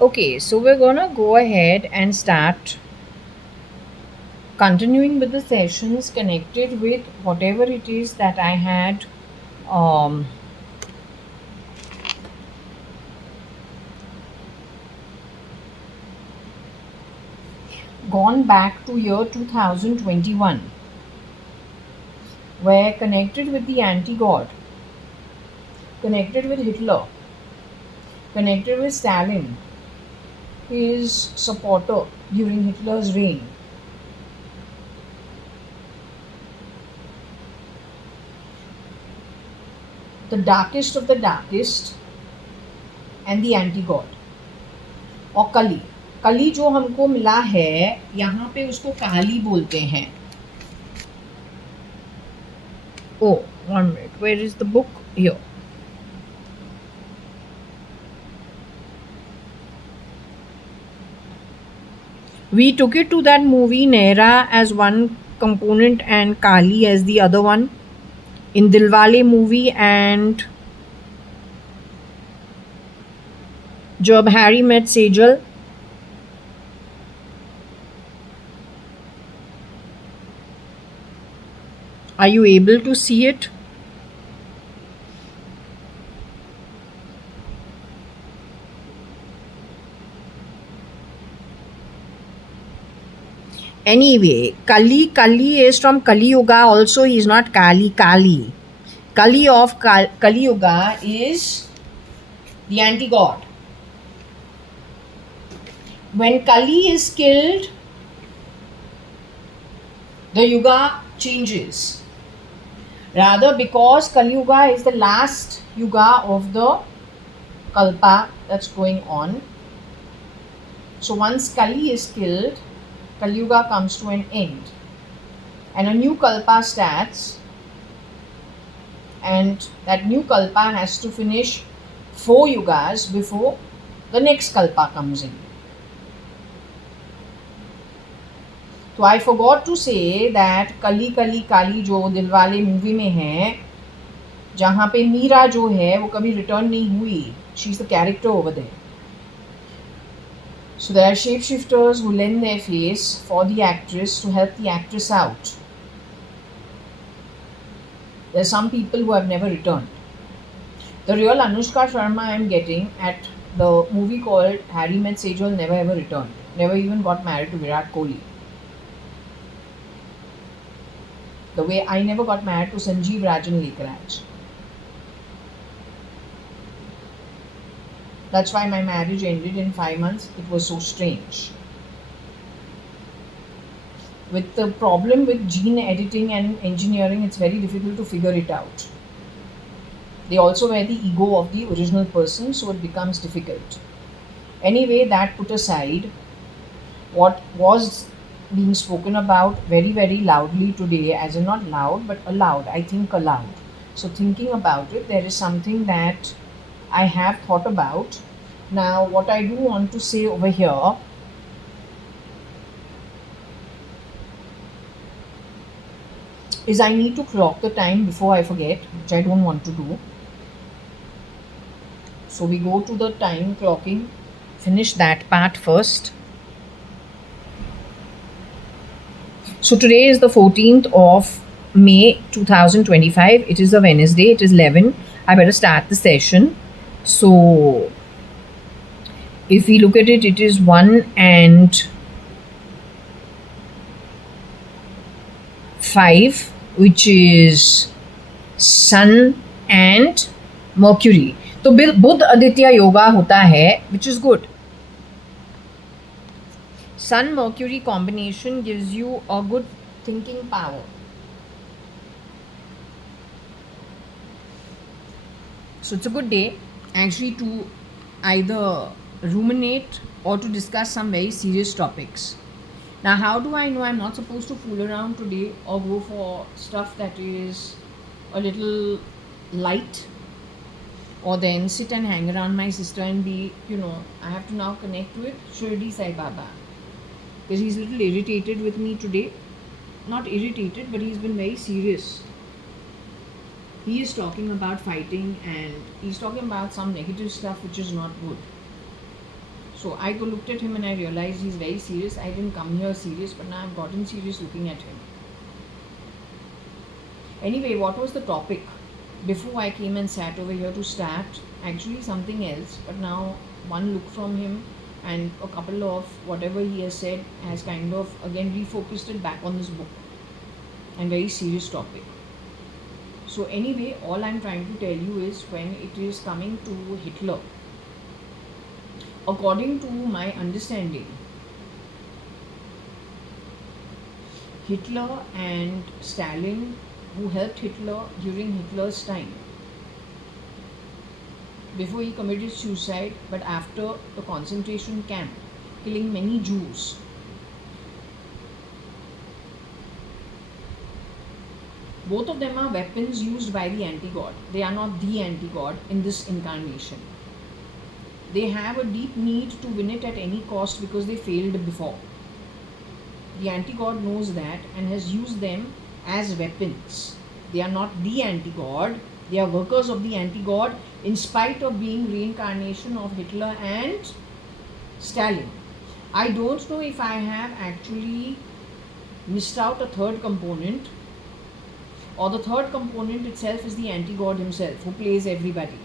Okay, so we're gonna go ahead and start continuing with the sessions connected with whatever it is that I had um, gone back to year 2021, where connected with the anti-god, connected with Hitler, connected with Stalin, his supporter during Hitler's reign. The darkest of the darkest and the anti-god. और कली कली जो हमको मिला है यहाँ पे उसको काली बोलते हैं. Oh, 1 minute. Where is the book? Here. We took it to that movie Nehra as one component and Kali as the other one. In Dilwale movie and Jab Harry Met Sejal. Are you able to see it? Anyway, Kali is from Kali Yuga. Also, he is not Kali. Kali of Kali Yuga is the anti-god. When Kali is killed, the Yuga changes. Rather, because Kali Yuga is the last Yuga of the Kalpa that's going on. So once Kali is killed, Kali Yuga comes to an end. And a new Kalpa starts. And that new Kalpa has to finish 4 Yugas before the next Kalpa comes in. तो I forgot to say that कली कली काली जो Dilwale movie में है, जहाँ पे मीरा जो है वो कभी रिटर्न नहीं हुई. She is the character over there. So there are shapeshifters who lend their face for the actress to help the actress out. There are some people who have never returned. The real Anushka Sharma I am getting at the movie called Harry Met Sejal never ever returned. Never even got married to Virat Kohli. The way I never got married to Sanjeev Rajan Lekraj. That's why my marriage ended in 5 months. It was so strange. With the problem with gene editing and engineering, it's very difficult to figure it out. They also wear the ego of the original person, so it becomes difficult. Anyway, that put aside, what was being spoken about very, very loudly today, as in not loud, but aloud, I think aloud. So thinking about it, there is something that I have thought about. Now, what I do want to say over here is I need to clock the time before I forget, which I don't want to do. So we go to the time clocking, finish that part first. So today is the 14th of May 2025. It is a Wednesday. It is 11. I better start the session. So if we look at it, it is 1 and 5, which is Sun and Mercury. तो बुध आदित्य योगा होता है, which is good. Sun Mercury combination gives you a good thinking power. So it's a good day actually to either ruminate or to discuss some very serious topics. Now, how do I know I'm not supposed to fool around today or go for stuff that is a little light, or then sit and hang around my sister and be, I have to now connect with Shirdi Sai Baba. Because he's a little irritated with me today. Not irritated, but he's been very serious. He is talking about fighting and he's talking about some negative stuff which is not good. So I looked at him and I realized he's very serious. I didn't come here serious, but now I've gotten serious looking at him. Anyway, what was the topic? Before I came and sat over here to start, actually something else, but now one look from him and a couple of whatever he has said has kind of again refocused it back on this book and very serious topic. So anyway, all I'm trying to tell you is when it is coming to Hitler, according to my understanding, Hitler and Stalin, who helped Hitler during Hitler's time, before he committed suicide, but after the concentration camp, killing many Jews. Both of them are weapons used by the anti-God. They are not the anti-God in this incarnation. They have a deep need to win it at any cost because they failed before. The anti-God knows that and has used them as weapons. They are not the anti-God. They are workers of the anti-God in spite of being reincarnation of Hitler and Stalin. I don't know if I have actually missed out a third component, or the third component itself is the anti-God himself who plays everybody.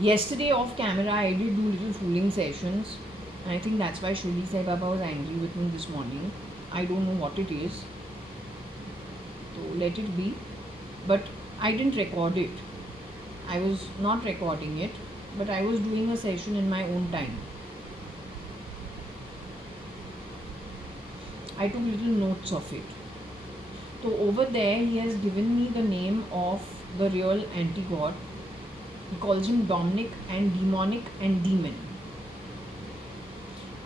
Yesterday off camera I did do little fooling sessions. I think that's why Shirdi Sai Baba was angry with me this morning. I don't know what it is. So let it be. But I didn't record it. I was not recording it, but I was doing a session in my own time. I took little notes of it. So over there he has given me the name of the real anti-God. He calls him Dominic and Demonic and Demon.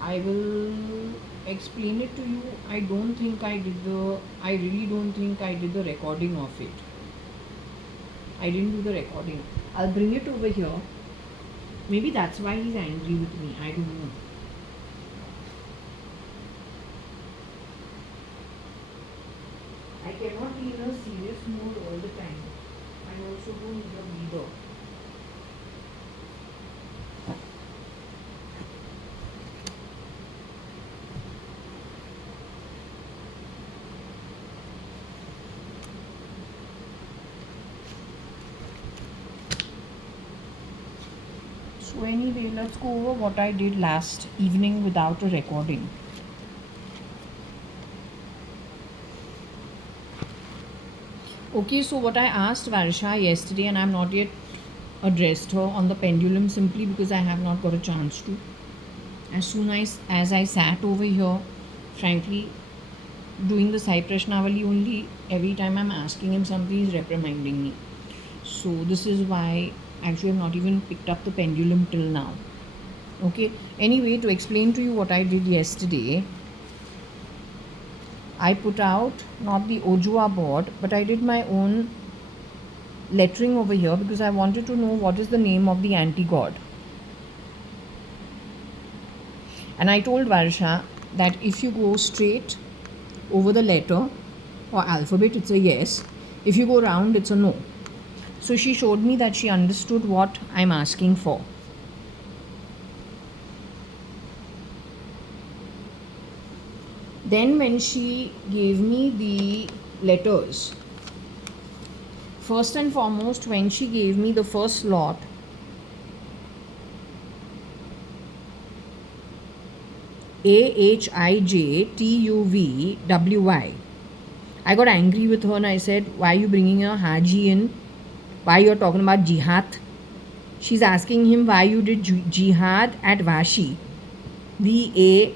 I will explain it to you. I really don't think I did the recording of it. I didn't do the recording. I'll bring it over here. Maybe that's why he's angry with me. I don't know. I cannot be in a serious mood all the time. I also don't need a breather. So anyway, let's go over what I did last evening without a recording. Okay, so what I asked Varsha yesterday, and I have not yet addressed her on the pendulum simply because I have not got a chance to. As soon as I sat over here, frankly, doing the Sai Prashnavali only, every time I'm asking him something, he's reprimanding me. So this is why actually I've not even picked up the pendulum till now. Okay, anyway, to explain to you what I did yesterday, I put out not the Ojua board, but I did my own lettering over here because I wanted to know what is the name of the anti-God. And I told Varsha that if you go straight over the letter or alphabet, it's a yes. If you go round, it's a no. So she showed me that she understood what I'm asking for. Then when she gave me the letters, first and foremost, when she gave me the first lot, AHIJTUVWY, I got angry with her and I said, why are you bringing a Haji in? Why you're talking about jihad? She's asking him why you did jihad at Vashi. VA,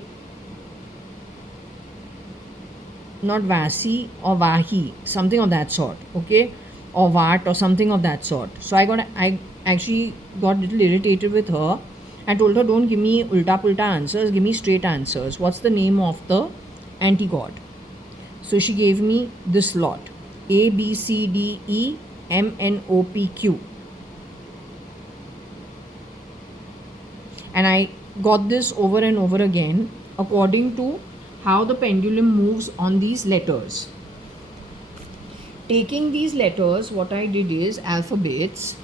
not Vasi or Vahi, something of that sort, okay? Or Vat or something of that sort. So I actually got a little irritated with her. I told her, don't give me ulta-pulta answers, give me straight answers. What's the name of the anti-God? So she gave me this lot, ABCDEMNOPQ. And I got this over and over again according to how the pendulum moves on these letters. Taking these letters, what I did is alphabets,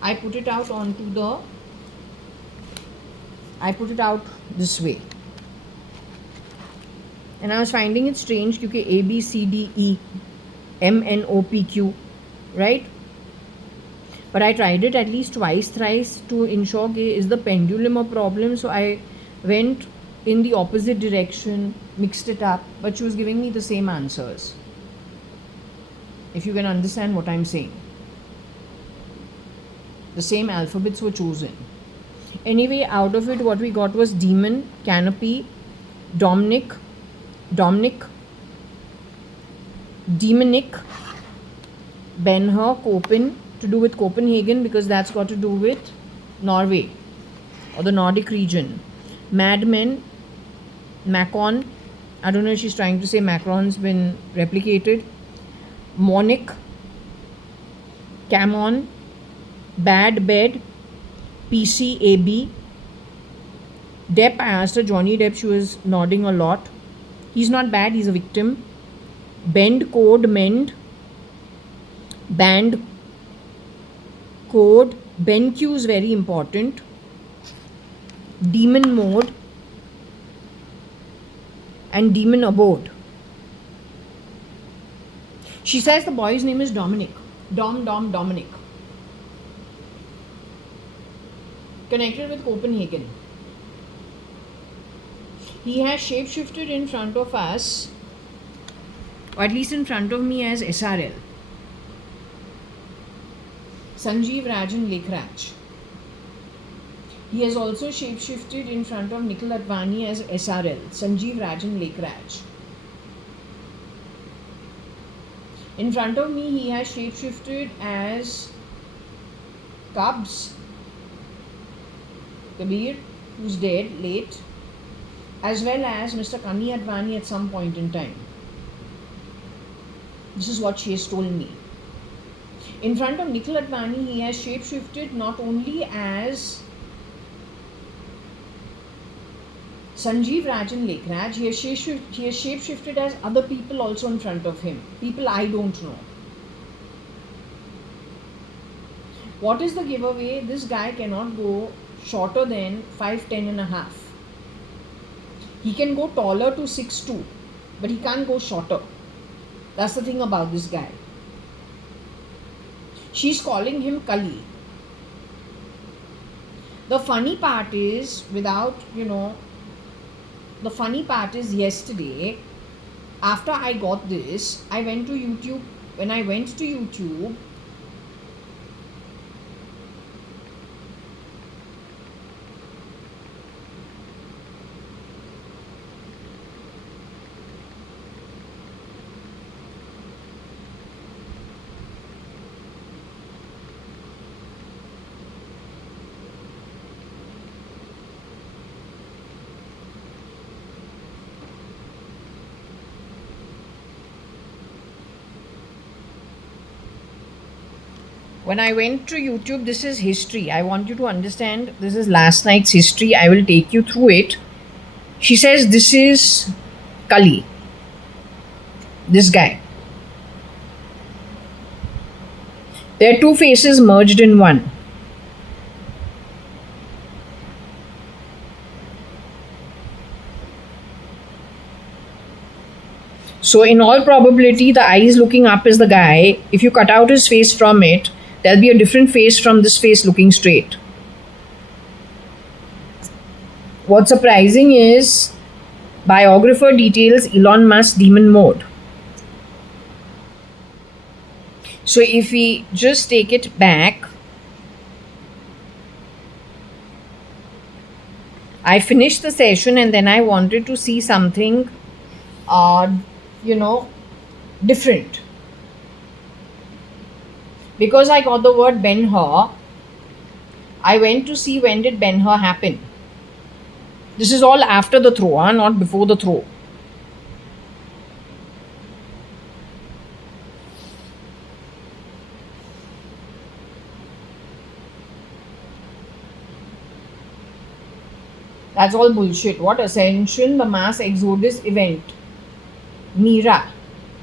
I put it out onto the I put it out this way. And I was finding it strange because A, B, C, D, E, M, N, O, P, Q, right? But I tried it at least twice, thrice to ensure is the pendulum a problem. So I went in the opposite direction, mixed it up, but she was giving me the same answers. If you can understand what I'm saying. The same alphabets were chosen. Anyway, out of it, what we got was demon, canopy, demonic, Ben-Hur, Copen, to do with Copenhagen because that's got to do with Norway or the Nordic region. Madmen, Macon, I don't know if she's trying to say Macron's been replicated. Monic, Camon, Bad Bed, PCAB. Depp, I asked her, Johnny Depp, she was nodding a lot. He's not bad, he's a victim. Bend, code, mend. Band, code. BenQ is very important. Demon mode. And demon abode. She says the boy's name is Dominic. Dominic. Connected with Copenhagen. He has shapeshifted in front of us, or at least in front of me, as SRL. Sanjeev Rajan Lekhraj. He has also shapeshifted in front of Nikhil Advani as SRL. Sanjeev Rajan Lekhraj. In front of me, he has shapeshifted as Cubs, Kabir, who's dead, late, as well as Mr. Kani Advani at some point in time. This is what she has told me. In front of Nikhil Advani, he has shapeshifted not only as Sanjeev Rajan Lekhraj, he has shapeshifted as other people also in front of him. People I don't know. What is the giveaway? This guy cannot go shorter than 5'10" and a half. He can go taller to 6'2", but he can't go shorter. That's the thing about this guy. She's calling him Kali. The funny part is, the funny part is yesterday, after I got this, I went to YouTube. When I went to YouTube, this is history. I want you to understand, this is last night's history. I will take you through it. She says this is Kali. This guy. There are two faces merged in one. So in all probability, the eyes looking up is the guy. If you cut out his face from it, there'll be a different face from this face looking straight. What's surprising is biographer details Elon Musk demon mode. So if we just take it back, I finished the session and then I wanted to see something, different. Because I got the word Ben-Hur, I went to see when did Ben-Hur happen. This is all after the throw, not before the throw. That's all bullshit. What ascension? The mass exodus event. Mira.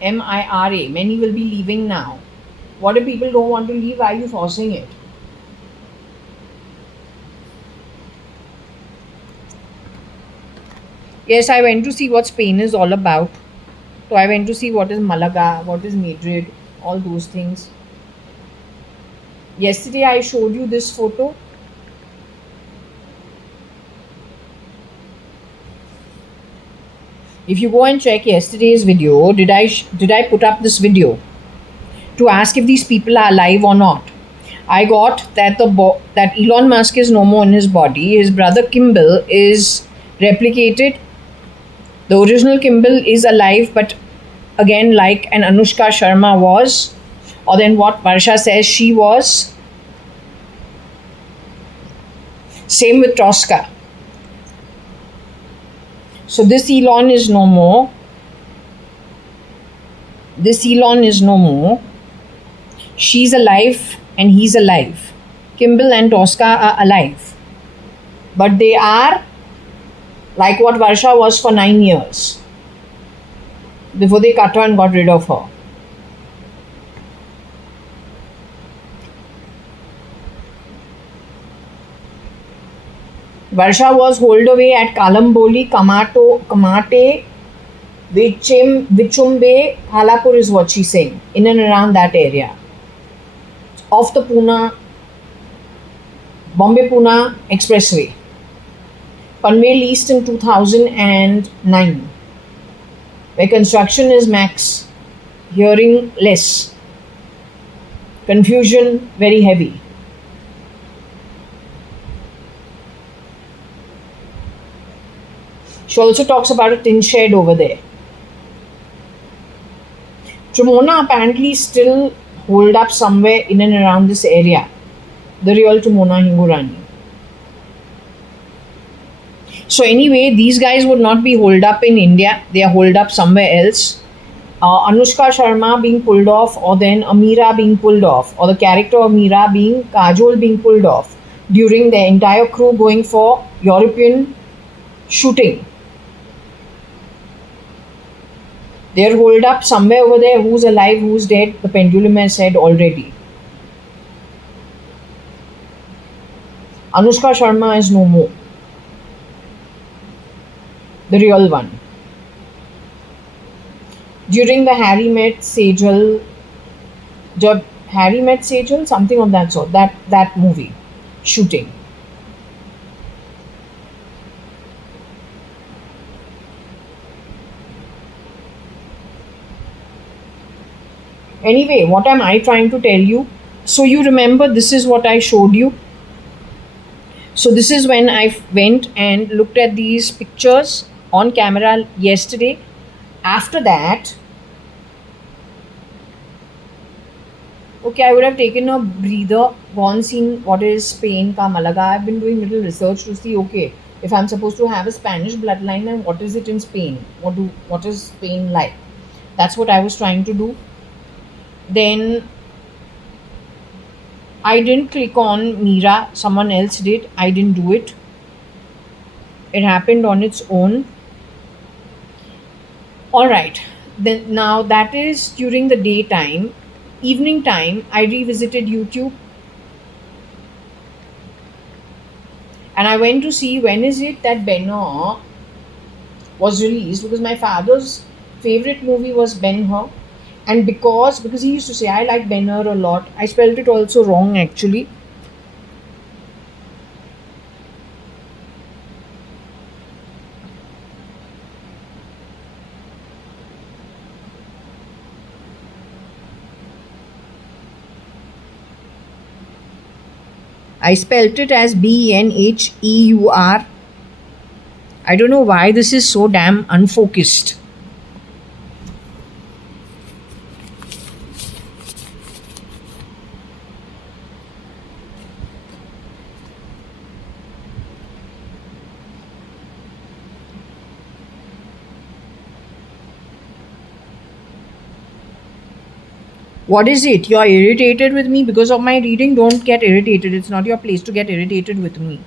M-I-R-A. Many will be leaving now. What if people don't want to leave? Why are you forcing it? Yes, I went to see what Spain is all about. So I went to see what is Malaga, what is Madrid, all those things. Yesterday I showed you this photo. If you go and check yesterday's video, did I put up this video to ask if these people are alive or not? I got that that Elon Musk is no more in his body. His brother Kimball is replicated. The original Kimball is alive, but again, like an Anushka Sharma was, or then what Varsha says she was. Same with Tosca. So this Elon is no more. This Elon is no more. She's alive and he's alive. Kimball and Tosca are alive. But they are like what Varsha was for 9 years before they cut her and got rid of her. Varsha was holed away at Kalamboli, Kamate, Vichumbe, Halapur is what she's saying, in and around that area. Off the Bombay Pune Expressway. Panvel leased in 2009. Where construction is max, hearing less, confusion very heavy. She also talks about a tin shed over there. Tremona apparently is still holed up somewhere in and around this area. The real Tremona Hingurani. So anyway, these guys would not be holed up in India. They are holed up somewhere else. Anushka Sharma being pulled off, or then Ameera being pulled off, or the character of Meera being Kajol being pulled off during the entire crew going for European shooting. They're holed up somewhere over there. Who's alive, who's dead? The pendulum has said already. Anushka Sharma is no more. The real one. During the Harry Met Sejal, something of that sort, that movie, shooting. Anyway, what am I trying to tell you? So you remember this is what I showed you. So this is when I went and looked at these pictures on camera yesterday. After that, okay, I would have taken a breather, gone seen what is Spain ka Malaga. I've been doing little research to see, okay, if I'm supposed to have a Spanish bloodline, then what is it in Spain? What is Spain like? That's what I was trying to do. Then I didn't click on Meera, someone else did. I didn't do it. It happened on its own. Alright, then now that is during the daytime. Evening time, I revisited YouTube and I went to see when is it that Ben-Hur was released, because my father's favorite movie was Ben-Hur, and because he used to say I like Ben-Hur a lot. I spelled it also wrong actually. I spelled it as Benheur. I don't know why this is so damn unfocused. What is it? You're irritated with me because of my reading? Don't get irritated. It's not your place to get irritated with me.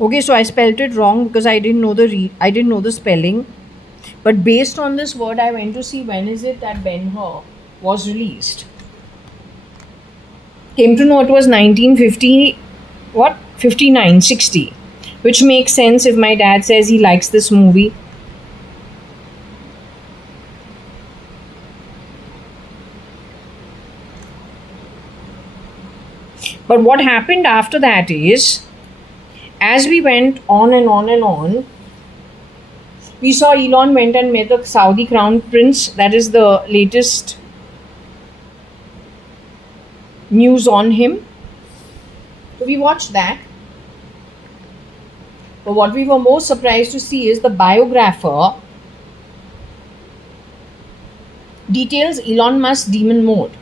Okay, so I spelled it wrong because I didn't know the spelling. But based on this word, I went to see when is it that Ben-Hur was released. Came to know it was 1950, what? 59, 60. Which makes sense if my dad says he likes this movie. But what happened after that is, as we went on and on and on, we saw Elon went and met the Saudi crown prince. That is the latest news on him. So we watched that. But what we were most surprised to see is the biographer details Elon Musk's demon mode.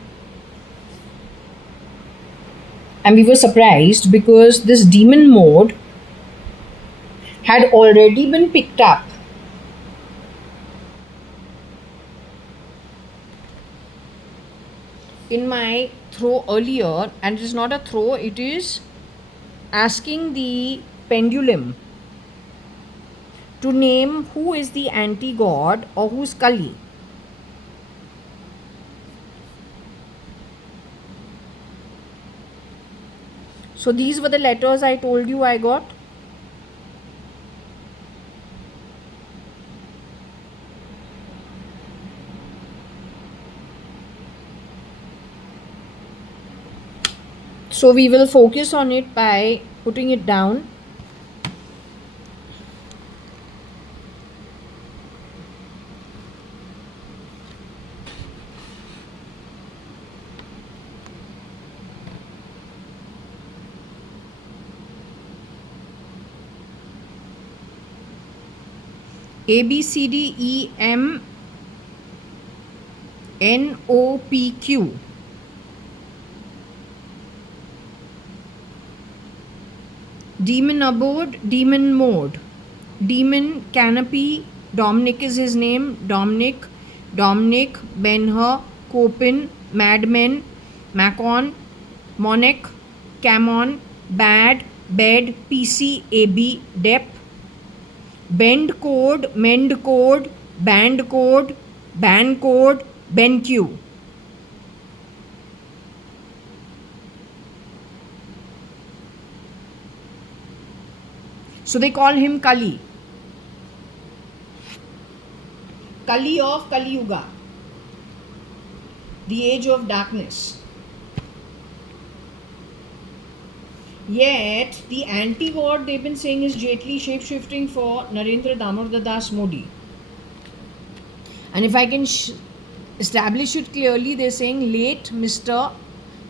And we were surprised because this demon mode had already been picked up in my throw earlier, and it is not a throw, it is asking the pendulum to name who is the anti-god or who's Kali. So these were the letters I told you I got. So we will focus on it by putting it down. A B C D E M N O P Q. Demon abode, demon mode, demon canopy. Dominic is his name. Dominic, Ben-Hur, Copin, Madmen, Macon, Monarch, Camon, Bad, Bed, PC, AB, Dep, Bend code, Mend code, Band code, Ban code, BenQ. So they call him Kali. Kali of Kali Yuga, the age of darkness. Yet the anti-god they've been saying is Jetli shape-shifting for Narendra Damodar Das Modi. And if I can establish it clearly, they're saying late Mr.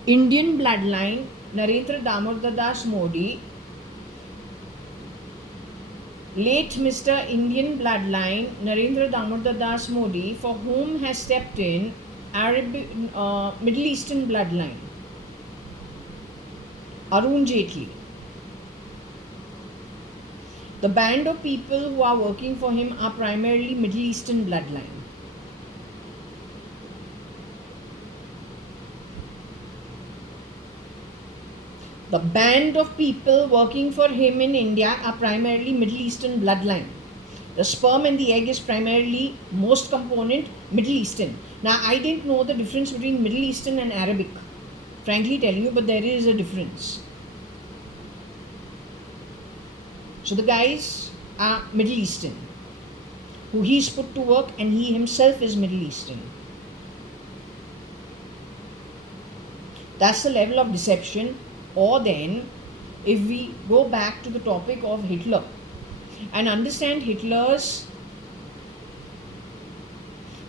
Indian bloodline Narendra Damodar Das Modi. Late Mr. Indian bloodline Narendra Damodar Das Modi, for whom has stepped in Arab, Middle Eastern bloodline Arun Jetli. The band of people who are working for him are primarily Middle Eastern bloodline. The band of people working for him in India are primarily Middle Eastern bloodline. The sperm and the egg is primarily, most component, Middle Eastern. Now, I didn't know the difference between Middle Eastern and Arabic, frankly telling you, but there is a difference. So the guys are Middle Eastern, who he's put to work, and he himself is Middle Eastern. That's the level of deception. Or then, if we go back to the topic of Hitler and understand Hitler's,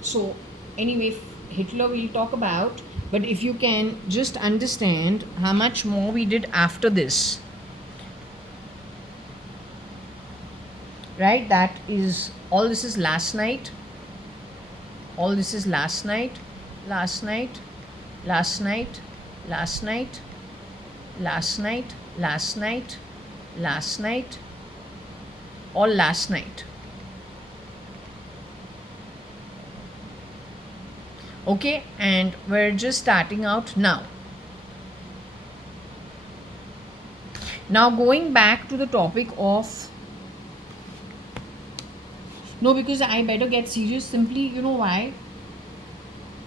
so anyway, Hitler we'll talk about, but if you can just understand how much more we did after this, right? That is, all this is last night, all this is last night, last night, last night, last night, last night, last night, last night, all last night. Okay, and we're just starting out now. Now going back to the topic of, no, because I better get serious. Simply, you know why?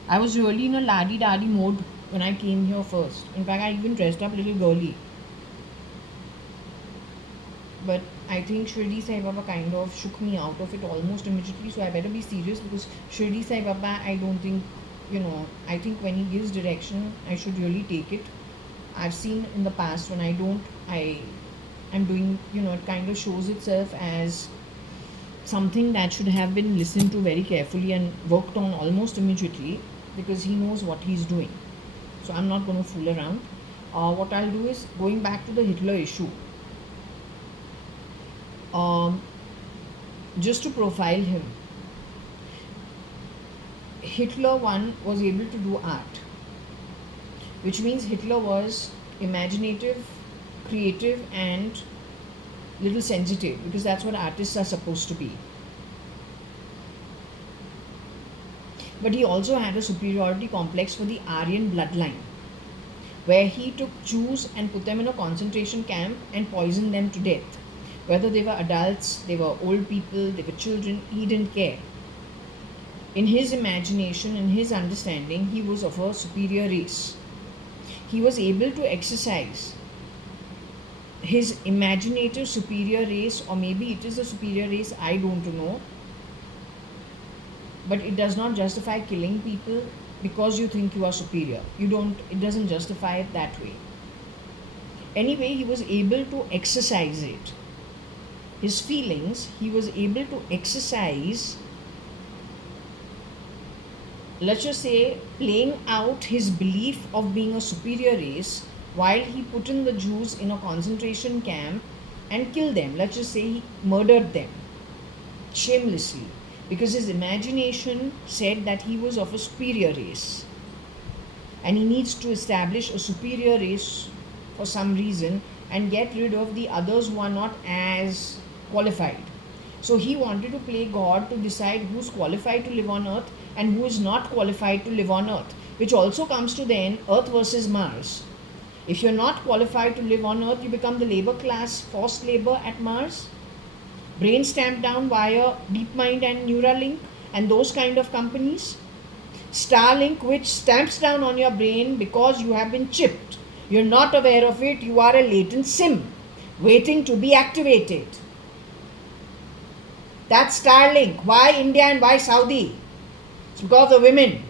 I was really in a laddie daddy mode when I came here first. In fact, I even dressed up little girly. But I think Shirdi Sai Baba kind of shook me out of it almost immediately. So I better be serious, because Shirdi Sai Baba, I don't think, I think when he gives direction, I should really take it. I've seen in the past when I don't, I'm doing, it kind of shows itself as something that should have been listened to very carefully and worked on almost immediately, because he knows what he's doing. So I'm not going to fool around. What I'll do is, going back to the Hitler issue, just to profile him, Hitler, one, was able to do art, which means Hitler was imaginative, creative, and little sensitive, because that's what artists are supposed to be. But he also had a superiority complex for the Aryan bloodline, where he took Jews and put them in a concentration camp and poisoned them to death. Whether they were adults, they were old people, they were children, he didn't care. In his imagination, in his understanding, he was of a superior race. He was able to exercise his imaginative superior race, or maybe it is a superior race, I don't know. But it does not justify killing people because you think you are superior. It doesn't justify it that way. Anyway, he was able to exercise it. His feelings, he was able to exercise, let's just say, playing out his belief of being a superior race, while he put in the Jews in a concentration camp and killed them. Let's just say he murdered them shamelessly, because his imagination said that he was of a superior race and he needs to establish a superior race for some reason and get rid of the others who are not as qualified. So he wanted to play God to decide who's qualified to live on earth and who is not qualified to live on earth, which also comes to then Earth versus Mars. If you're not qualified to live on earth, you become the labor class, forced labor at Mars, brain stamped down via DeepMind and Neuralink and those kind of companies. Starlink, which stamps down on your brain because you have been chipped. You're not aware of it, you are a latent SIM waiting to be activated. That's Starlink. Why India and why Saudi? It's because of the women.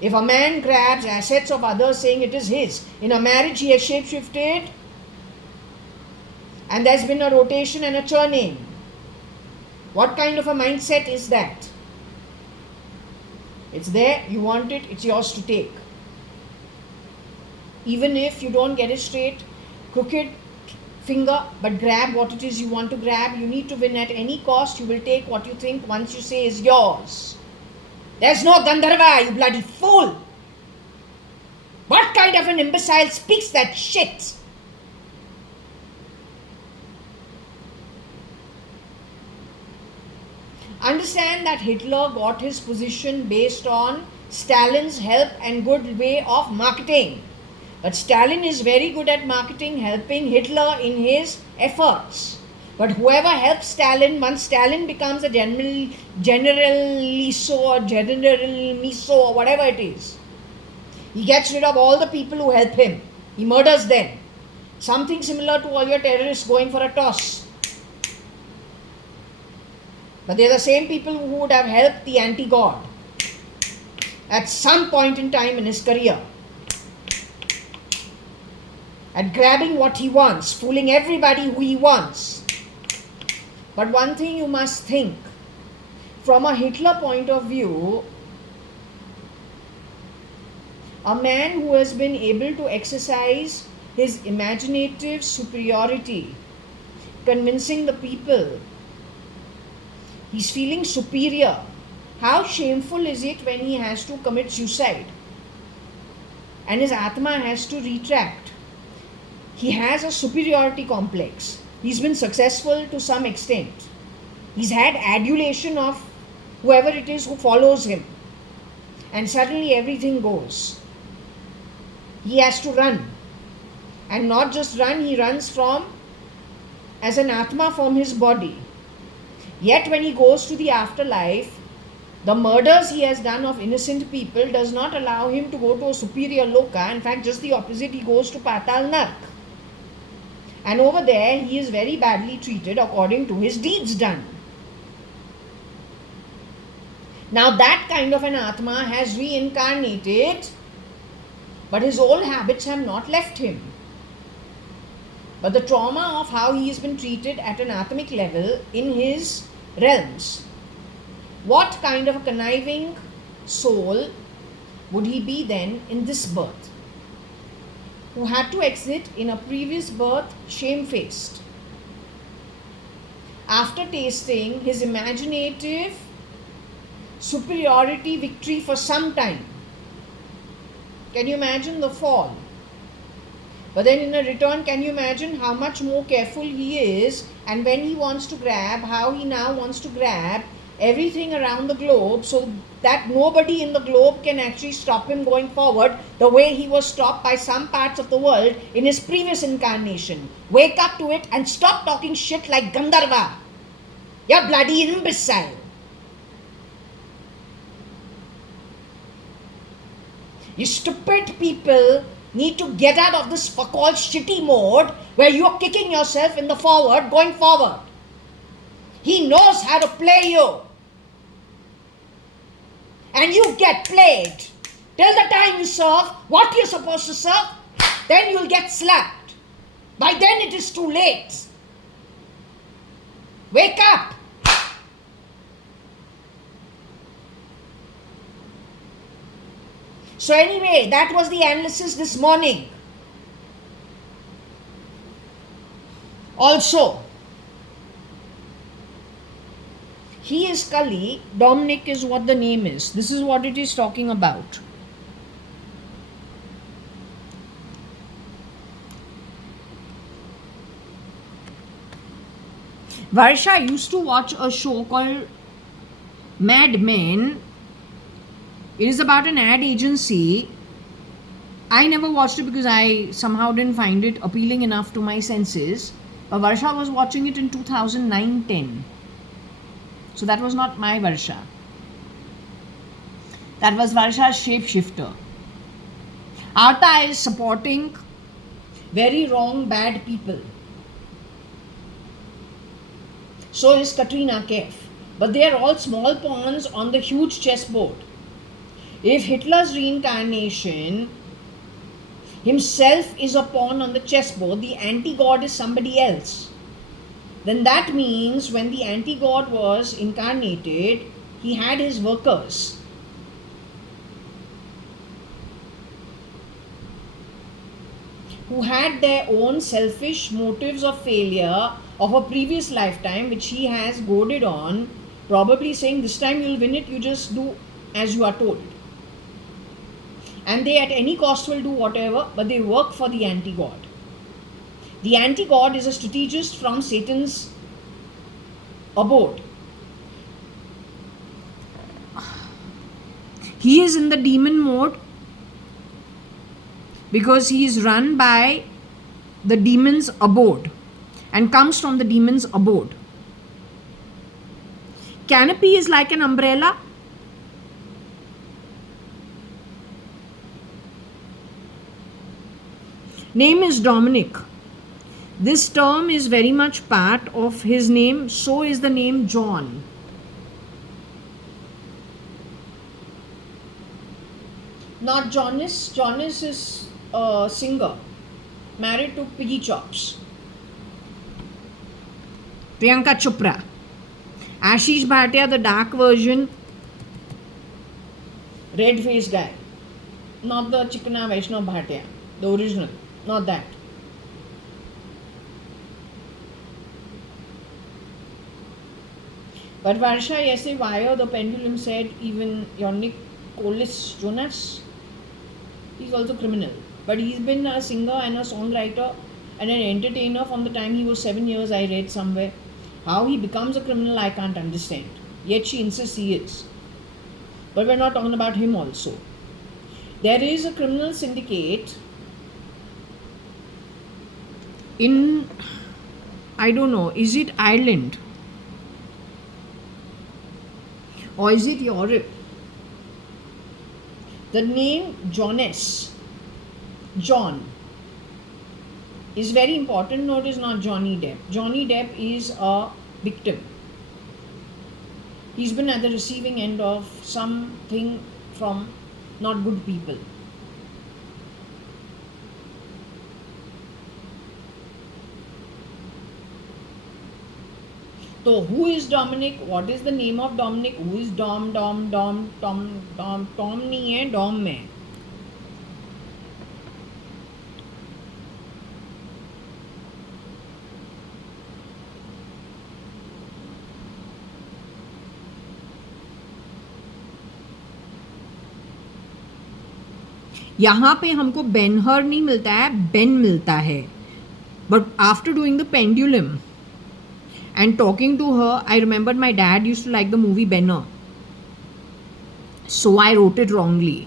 If a man grabs assets of others saying it is his, in a marriage he has shape-shifted and there's been a rotation and a churning. What kind of a mindset is that? It's there, you want it, it's yours to take. Even if you don't get it straight, crooked finger, but grab what it is you want to grab. You need to win at any cost. You will take what you think once you say is yours. There's no Gandharva, you bloody fool! What kind of an imbecile speaks that shit? Understand that Hitler got his position based on Stalin's help and good way of marketing. But Stalin is very good at marketing, helping Hitler in his efforts. But whoever helps Stalin, once Stalin becomes a general miso or whatever it is, he gets rid of all the people who help him. He murders them. Something similar to all your terrorists going for a toss. But they're the same people who would have helped the anti-God at some point in time in his career. At grabbing what he wants, fooling everybody who he wants. But one thing you must think, from a Hitler point of view, a man who has been able to exercise his imaginative superiority, convincing the people he's feeling superior. How shameful is it when he has to commit suicide and his Atma has to retract? He has a superiority complex. He's been successful to some extent. He's had adulation of whoever it is who follows him. and suddenly everything goes. He has to run, and not just run, he runs from as an Atma from his body. Yet when he goes to the afterlife, the murders he has done of innocent people does not allow him to go to a superior loka. In fact, just the opposite, he goes to Patal Nark. And over there, he is very badly treated according to his deeds done. Now that kind of an Atma has reincarnated, but his old habits have not left him. But the trauma of how he has been treated at an Atmic level in his realms. What kind of a conniving soul would he be then in this birth? Who had to exit in a previous birth shamefaced. After tasting his imaginative superiority victory for some time. Can you imagine the fall? But then in a return, can you imagine how much more careful he is, and when he wants to grab, how he now wants to grab everything around the globe so that nobody in the globe can actually stop him going forward the way he was stopped by some parts of the world in his previous incarnation. Wake up to it and stop talking shit like Gandharva. You're bloody imbecile. You stupid people need to get out of this fuck-all shitty mode where you're kicking yourself in the forward, going forward. He knows how to play you. And you get played. Till the time you serve what you're supposed to serve, then you'll get slapped. By then it is too late. Wake up. So anyway, that was the analysis this morning. Also, he is Kali, Dominic is what the name is. This is what it is talking about. Varsha used to watch a show called Mad Men. It is about an ad agency. I never watched it because I somehow didn't find it appealing enough to my senses. But Varsha was watching it in 2009-10. So that was not my Varsha. That was Varsha's shapeshifter. Arta is supporting very wrong, bad people. So is Katrina Kaif. But they are all small pawns on the huge chessboard. If Hitler's reincarnation himself is a pawn on the chessboard, the anti-god is somebody else. Then that means when the anti-god was incarnated, he had his workers. Who had their own selfish motives of failure of a previous lifetime, which he has goaded on, probably saying this time you'll win it, you just do as you are told. And they at any cost will do whatever, but they work for the anti-god. The anti-god is a strategist from Satan's abode. He is in the demon mode because he is run by the demon's abode and comes from the demon's abode. Canopy is like an umbrella. Name is Dominic. This term is very much part of his name. So is the name John. Not Jonas. Jonas is a singer married to Piggy Chops. Priyanka Chopra. Ashish Bhatia, the dark version, red faced guy. Not the Chikana Vaishnav Bhatia, the original. Not that. But Varsha, yesterday via the pendulum said even your Nicholas Jonas, he's also criminal. But he's been a singer and a songwriter and an entertainer from the time he was 7 years, I read somewhere. How he becomes a criminal, I can't understand. Yet she insists he is. But we're not talking about him also. There is a criminal syndicate in, I don't know, is it Ireland or is it Europe? The name John, is very important. No, it is not Johnny Depp. Johnny Depp is a victim. He's been at the receiving end of something from not good people. So who is Dominic? What is the name of Dominic? Who is Tom नहीं है, Dom है. यहाँ पे हमको बेनहर नहीं मिलता है, Ben मिलता है. But after doing the pendulum and talking to her, I remembered my dad used to like the movie Benner. So I wrote it wrongly.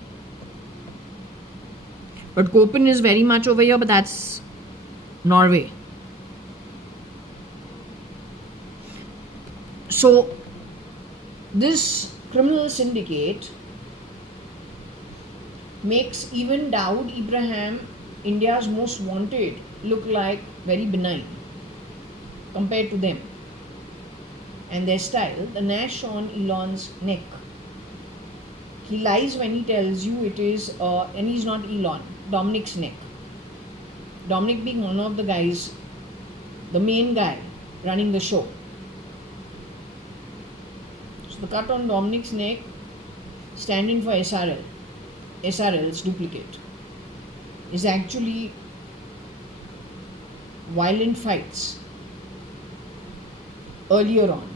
But Copen is very much over here, but that's Norway. So this criminal syndicate makes even Dawood Ibrahim, India's most wanted, look like very benign compared to them. And their style, the Nash on Elon's neck. He lies when he tells you it is, and he's not Elon, Dominic's neck. Dominic being one of the guys, the main guy running the show. So the cut on Dominic's neck, standing for SRL's duplicate, is actually violent fights earlier on.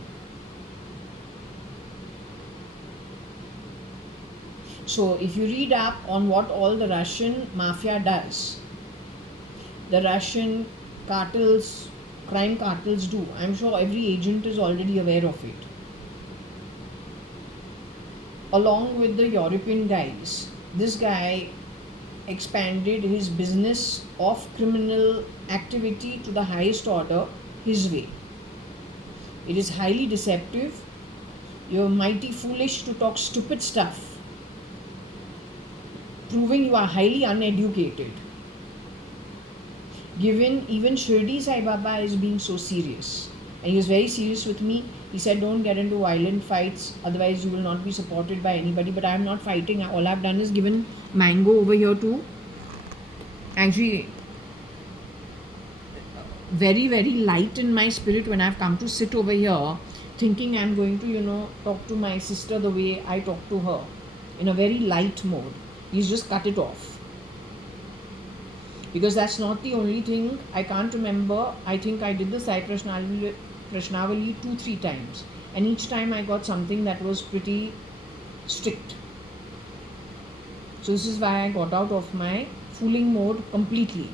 So if you read up on what all the Russian mafia does, the Russian cartels, crime cartels do, I'm sure every agent is already aware of it. Along with the European guys, this guy expanded his business of criminal activity to the highest order his way. It is highly deceptive. You're mighty foolish to talk stupid stuff, proving you are highly uneducated. Given even Shirdi Sai Baba is being so serious, and he was very serious with me. He said, don't get into violent fights, otherwise you will not be supported by anybody. But I am not fighting. All I've done is given mango over here to actually very, very light in my spirit when I've come to sit over here thinking I'm going to, talk to my sister the way I talk to her, in a very light mode. He's just cut it off. Because that's not the only thing. I can't remember. I think I did the Sai Prashnavali 2-3 times. And each time I got something that was pretty strict. So this is why I got out of my fooling mode completely.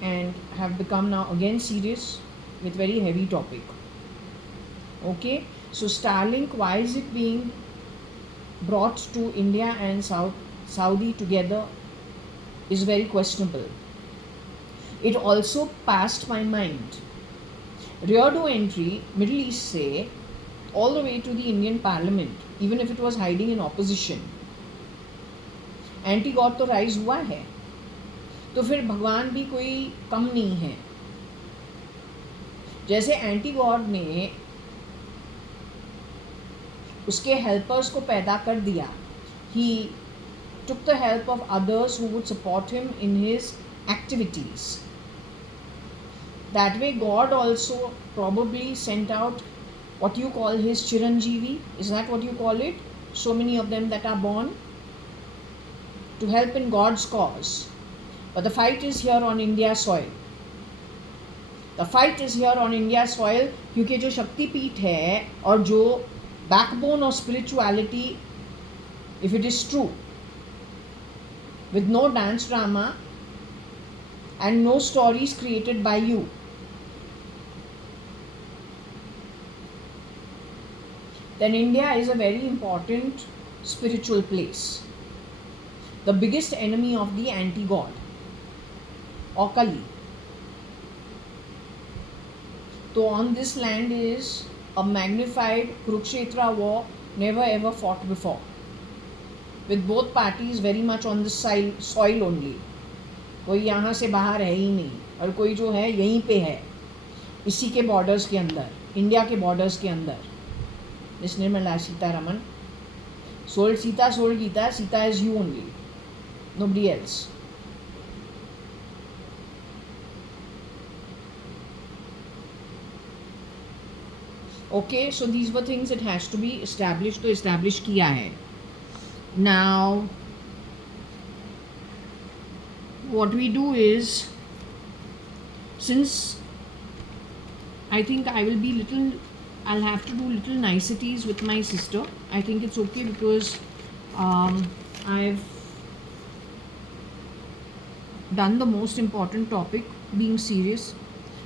And have become now again serious with very heavy topic. Okay. So Starlink, why is it being brought to India and Saudi together, is very questionable. It also passed my mind. Rear door entry, Middle East say, all the way to the Indian Parliament, even if it was hiding in opposition. Anti-God तो rise हुआ है, तो फिर भगवान भी कोई कम नहीं है. जैसे एंटी-गॉड ने उसके हेल्पर्स को पैदा कर दिया, he took the help of others who would support him in his activities. That way God also probably sent out what you call his Chiranjeevi, is that what you call it? So many of them that are born to help in God's cause. But the fight is here on India soil. The fight is here on India soil क्योंकि जो शक्तिपीठ है और जो backbone of spirituality, if it is true, with no dance drama and no stories created by you, then India is a very important spiritual place. The biggest enemy of the anti-god or Kali. So on this land is a magnified Kurukshetra war never ever fought before, with both parties very much on the soil only. कोई यहाँ से बाहर है ही नहीं, और कोई जो है यहीं पे है, इसी के बॉर्डर्स के अंदर, इंडिया के बॉर्डर्स के अंदर. Miss Nirmala Sitaraman sold Sita, sold Gita. Sita is you only, nobody else. Okay, so these were things that has to be established. तो establish किया है. Now what we do is, since I think I'll have to do little niceties with my sister. I think it's okay because I've done the most important topic, being serious.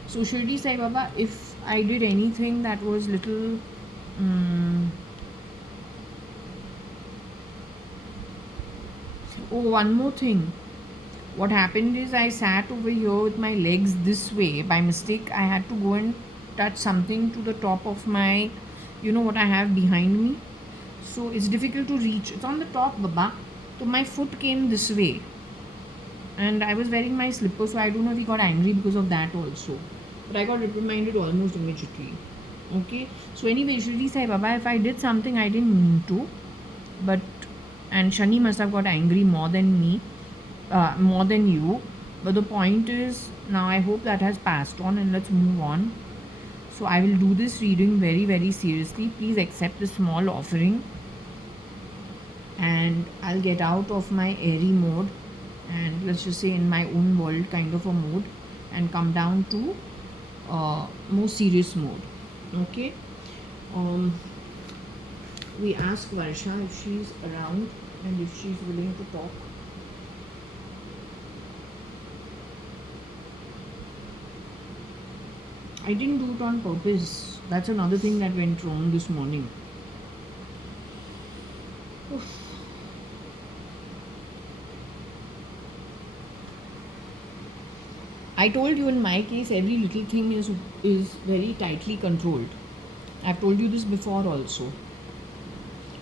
So Shirdi Sai Baba, if I did anything that was little oh, one more thing. What happened is I sat over here with my legs this way. By mistake, I had to go and touch something to the top of my, what I have behind me. So it's difficult to reach. It's on the top, Baba. So my foot came this way. And I was wearing my slippers, so I don't know if he got angry because of that also. But I got reprimanded almost immediately. Okay. So anyway, Shri Sai Baba, if I did something I didn't mean to, and Shani must have got angry more than me. More than you, but the point is, now I hope that has passed on, and let's move on. So I will do this reading very, very seriously. Please accept the small offering, and I'll get out of my airy mode, and let's just say in my own world kind of a mode, and come down to more serious mode. Okay. We ask Varsha if she's around and if she's willing to talk. I didn't do it on purpose. That's another thing that went wrong this morning. Oof. I told you in my case, every little thing is very tightly controlled. I've told you this before also.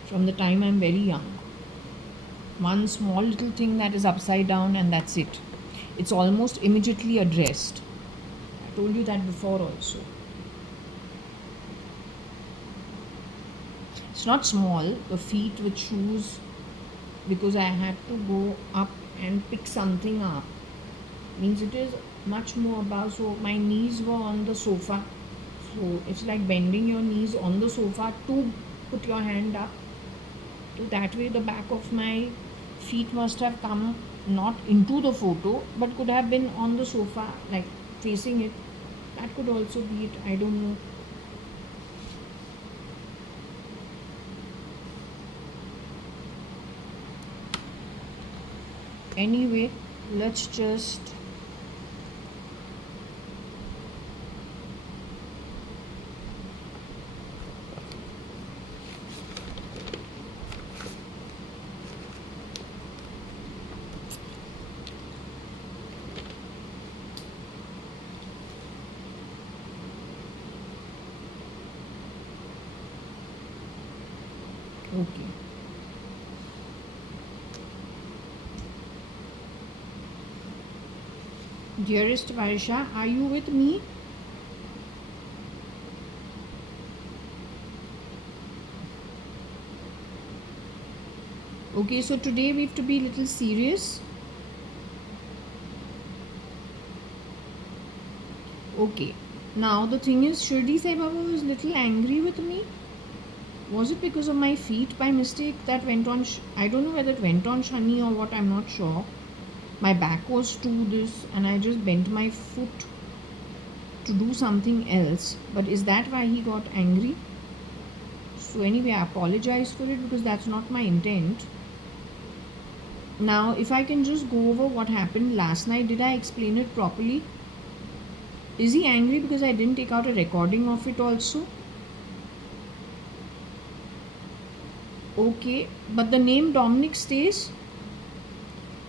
From the time I'm very young. One small little thing that is upside down and that's it. It's almost immediately addressed. I told you that before also. It's not small, the feet with shoes, because I had to go up and pick something up. Means it is much more above. So my knees were on the sofa. So it's like bending your knees on the sofa to put your hand up. So that way the back of my feet must have come not into the photo, but could have been on the sofa, like facing it. That could also be it. I don't know. Anyway, let's just okay. Dearest Varsha, are you with me? Okay, so today we have to be a little serious. Okay, now the thing is, Shirdi Sai Baba was a little angry with me. Was it because of my feet by mistake that went on? I don't know whether it went on Shani or what, I'm not sure. My back was to this and I just bent my foot to do something else. But is that why he got angry? So anyway, I apologize for it because that's not my intent. Now, if I can just go over what happened last night, did I explain it properly? Is he angry because I didn't take out a recording of it also? Okay, but the name Dominic stays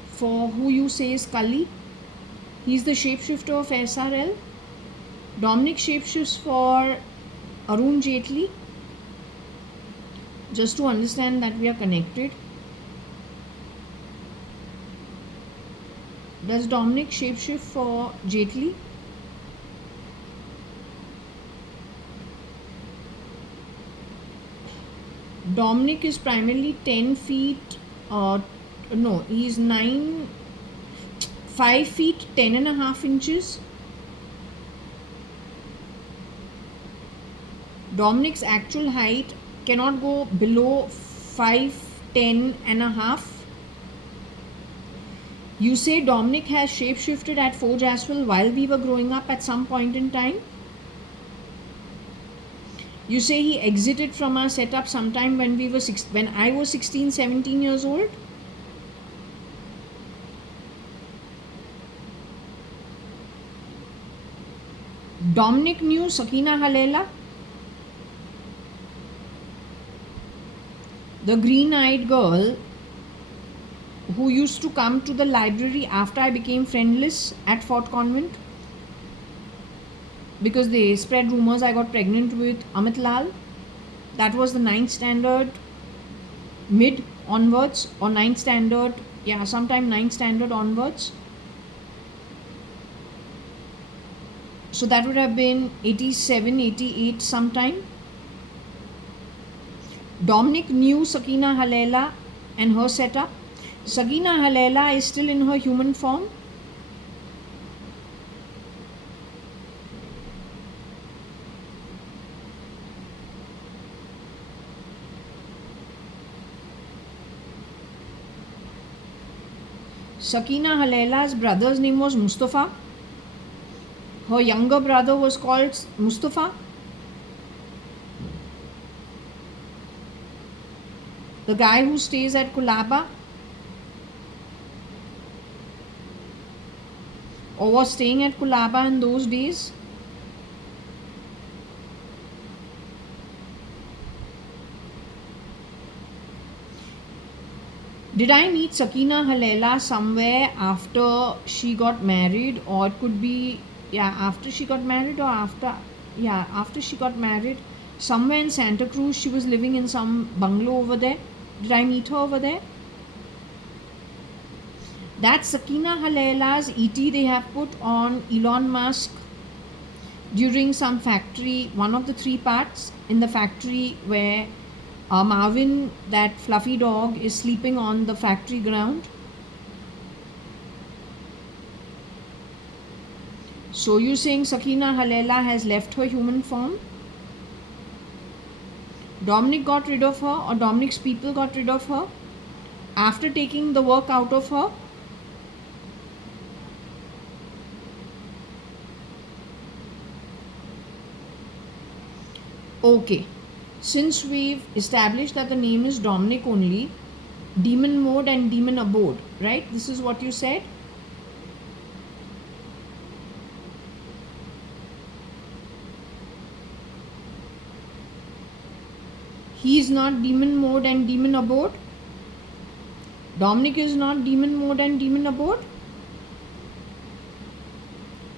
for who you say is Kali. He's the shapeshifter of SRL. Dominic shapeshifts for Arun Jaitley. Just to understand that we are connected. Does Dominic shapeshift for Jaitley? Dominic is primarily 10 feet, no, he's 5 feet 10 and a half inches. Dominic's actual height cannot go below 5'10" and a half. You say Dominic has shapeshifted at Forge as well while we were growing up at some point in time. You say he exited from our setup sometime when I was 16, 17 years old. Dominic knew Sakina Halela, the green-eyed girl who used to come to the library after I became friendless at Fort Convent, because they spread rumors I got pregnant with Amit Lal. That was the 9th standard mid onwards, or 9th standard, sometime 9th standard onwards. So that would have been 87, 88 sometime. Dominic knew Sakina Halela and her setup. Sakina Halela is still in her human form. Sakina Halela's brother's name was Mustafa. Her younger brother was called Mustafa. The guy who stays at Kulaba, or was staying at Kulaba in those days. Did I meet Sakina Halela somewhere after she got married, or it could be after she got married, or after she got married, somewhere in Santa Cruz? She was living in some bungalow over there. Did I meet her over there? That's Sakina Halela's ET they have put on Elon Musk during some factory, one of the 3 parts in the factory where Marvin, that fluffy dog, is sleeping on the factory ground. So you're saying Sakina Halela has left her human form? Dominic got rid of her, or Dominic's people got rid of her after taking the work out of her? Okay, since we've established that the name is Dominic only, demon mode and demon abode, right? This is what you said. He is not demon mode and demon abode. Dominic is not demon mode and demon abode.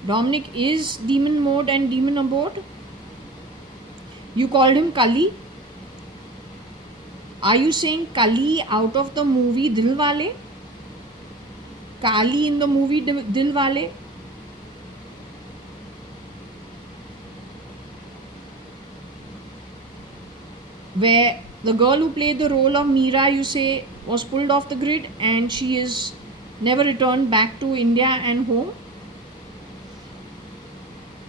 Dominic is demon mode and demon abode. You called him Kali. Are you saying Kali out of the movie Dilwale? Kali in the movie Dilwale? Where the girl who played the role of Meera, you say, was pulled off the grid and she is never returned back to India and home?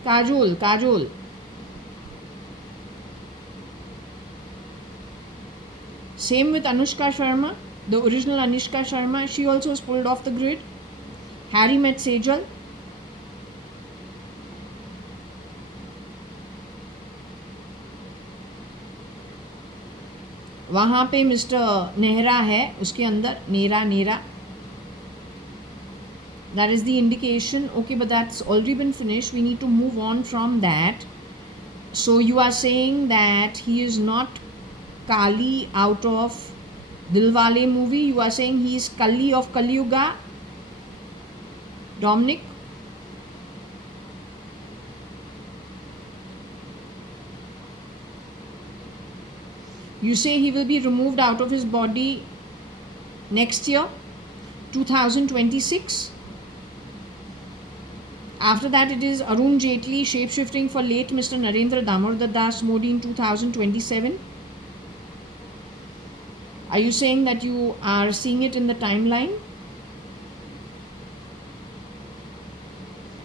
Kajol. Same with Anushka Sharma, the original Anushka Sharma. She also was pulled off the grid. Harry met Sejal. वहाँ पे mister Nehra है, उसके अंदर नेरा. That is the indication. Okay, but that's already been finished. We need to move on from that. So you are saying that he is not Kali out of Dilwale movie? You are saying he is Kali of Kali Yuga, Dominic? You say he will be removed out of his body next year, 2026. After that, it is Arun Jaitley shapeshifting for late Mr. Narendra Damodar Das Modi in 2027. Are you saying that you are seeing it in the timeline?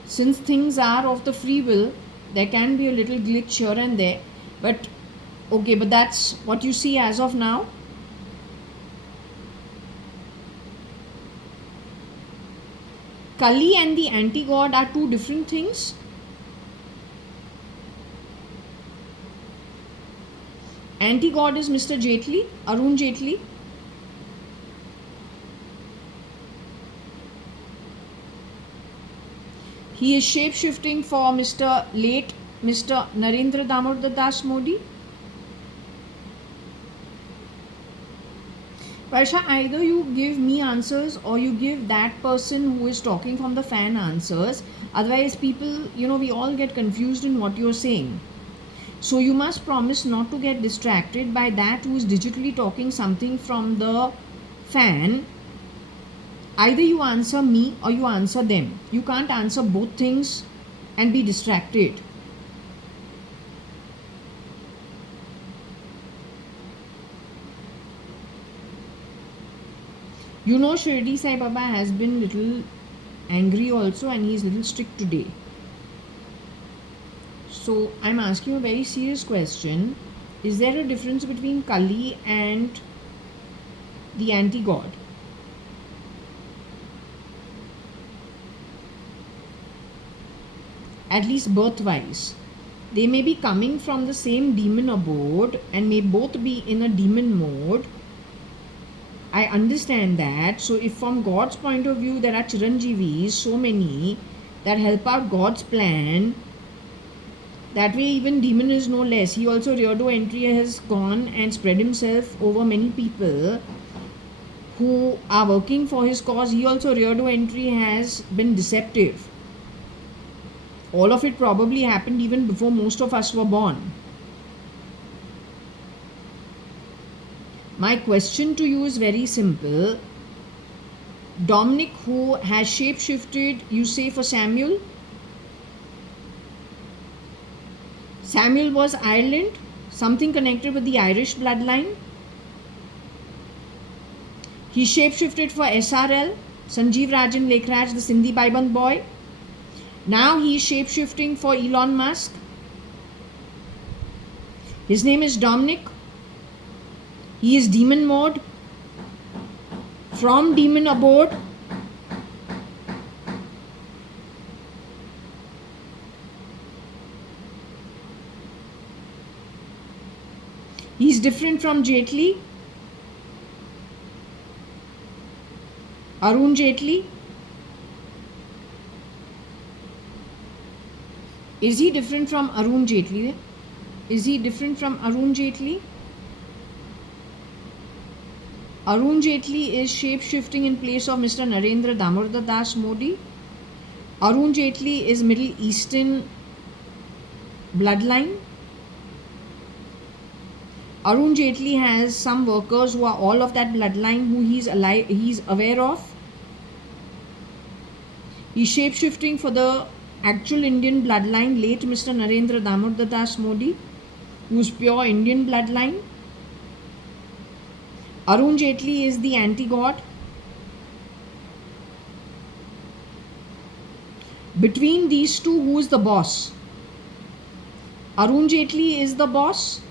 Since things are of the free will, there can be a little glitch here and there, but okay, but that's what you see as of now. Kali and the anti-god are two different things. Anti-god is Mr. Jaitley, Arun Jaitley. He is shape-shifting for late Mr. Narendra Damodar Das Modi. Varsha, either you give me answers or you give that person who is talking from the fan answers. Otherwise, people, we all get confused in what you're saying. So you must promise not to get distracted by that who is digitally talking something from the fan. Either you answer me or you answer them. You can't answer both things and be distracted. Shirdi Sai Baba has been little angry also, and he is little strict today. So I'm asking you a very serious question. Is there a difference between Kali and the anti-god? At least birth-wise. They may be coming from the same demon abode and may both be in a demon mode. I understand that. So if from God's point of view there are Chiranjeevis, so many, that help out God's plan, that way even demon is no less. He also Reardo entry has gone and spread himself over many people who are working for his cause. He also Reardo entry has been deceptive. All of it probably happened even before most of us were born. My question to you is very simple. Dominic, who has shape-shifted, you say for Samuel? Samuel was Ireland, something connected with the Irish bloodline. He shape-shifted for SRL, Sanjeev Rajan Lekhraj, the Sindhi Baiband boy. Now he is shape-shifting for Elon Musk. His name is Dominic. He is demon mode. From demon abode. He is different from Jaitley. Arun Jaitley. Is he different from Arun Jaitley? Is he different from Arun Jaitley? Arun Jaitley is shape-shifting in place of Mr. Narendra Damodar Das Modi. Arun Jaitley is Middle Eastern bloodline. Arun Jaitley has some workers who are all of that bloodline who he's aware of. He's shape-shifting for the actual Indian bloodline, late Mr. Narendra Damodar Das Modi, who is pure Indian bloodline. Arun Jaitley is the anti-god. Between these two, who is the boss? Arun Jaitley is the boss,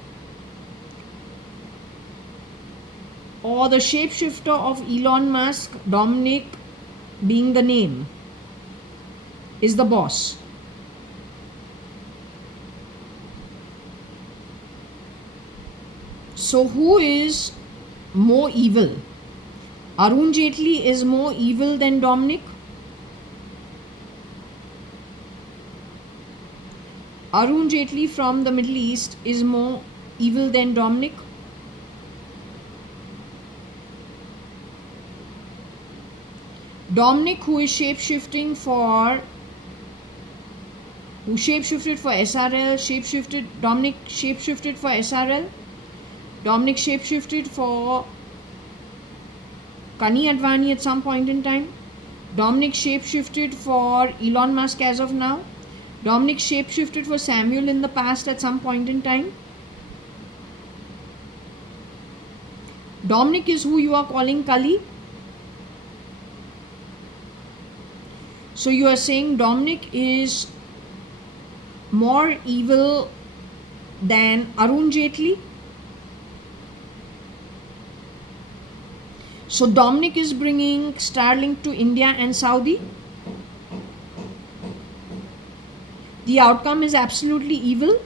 or the shapeshifter of Elon Musk, Dominic being the name, is the boss? So who is more evil? Arun Jaitley is more evil than Dominic. Arun Jaitley from the Middle East is more evil than Dominic. Dominic, who is shape-shifting for, who shape-shifted for SRL, Dominic shape-shifted for SRL, Dominic shape-shifted for JAYA.ADVANI at some point in time, Dominic shape-shifted for Elon Musk as of now, Dominic shape-shifted for Samuel in the past at some point in time. Dominic is who you are calling Kali. So you are saying Dominic is more evil than Arun Jaitley. So Dominic is bringing Starlink to India and Saudi. The outcome is absolutely evil.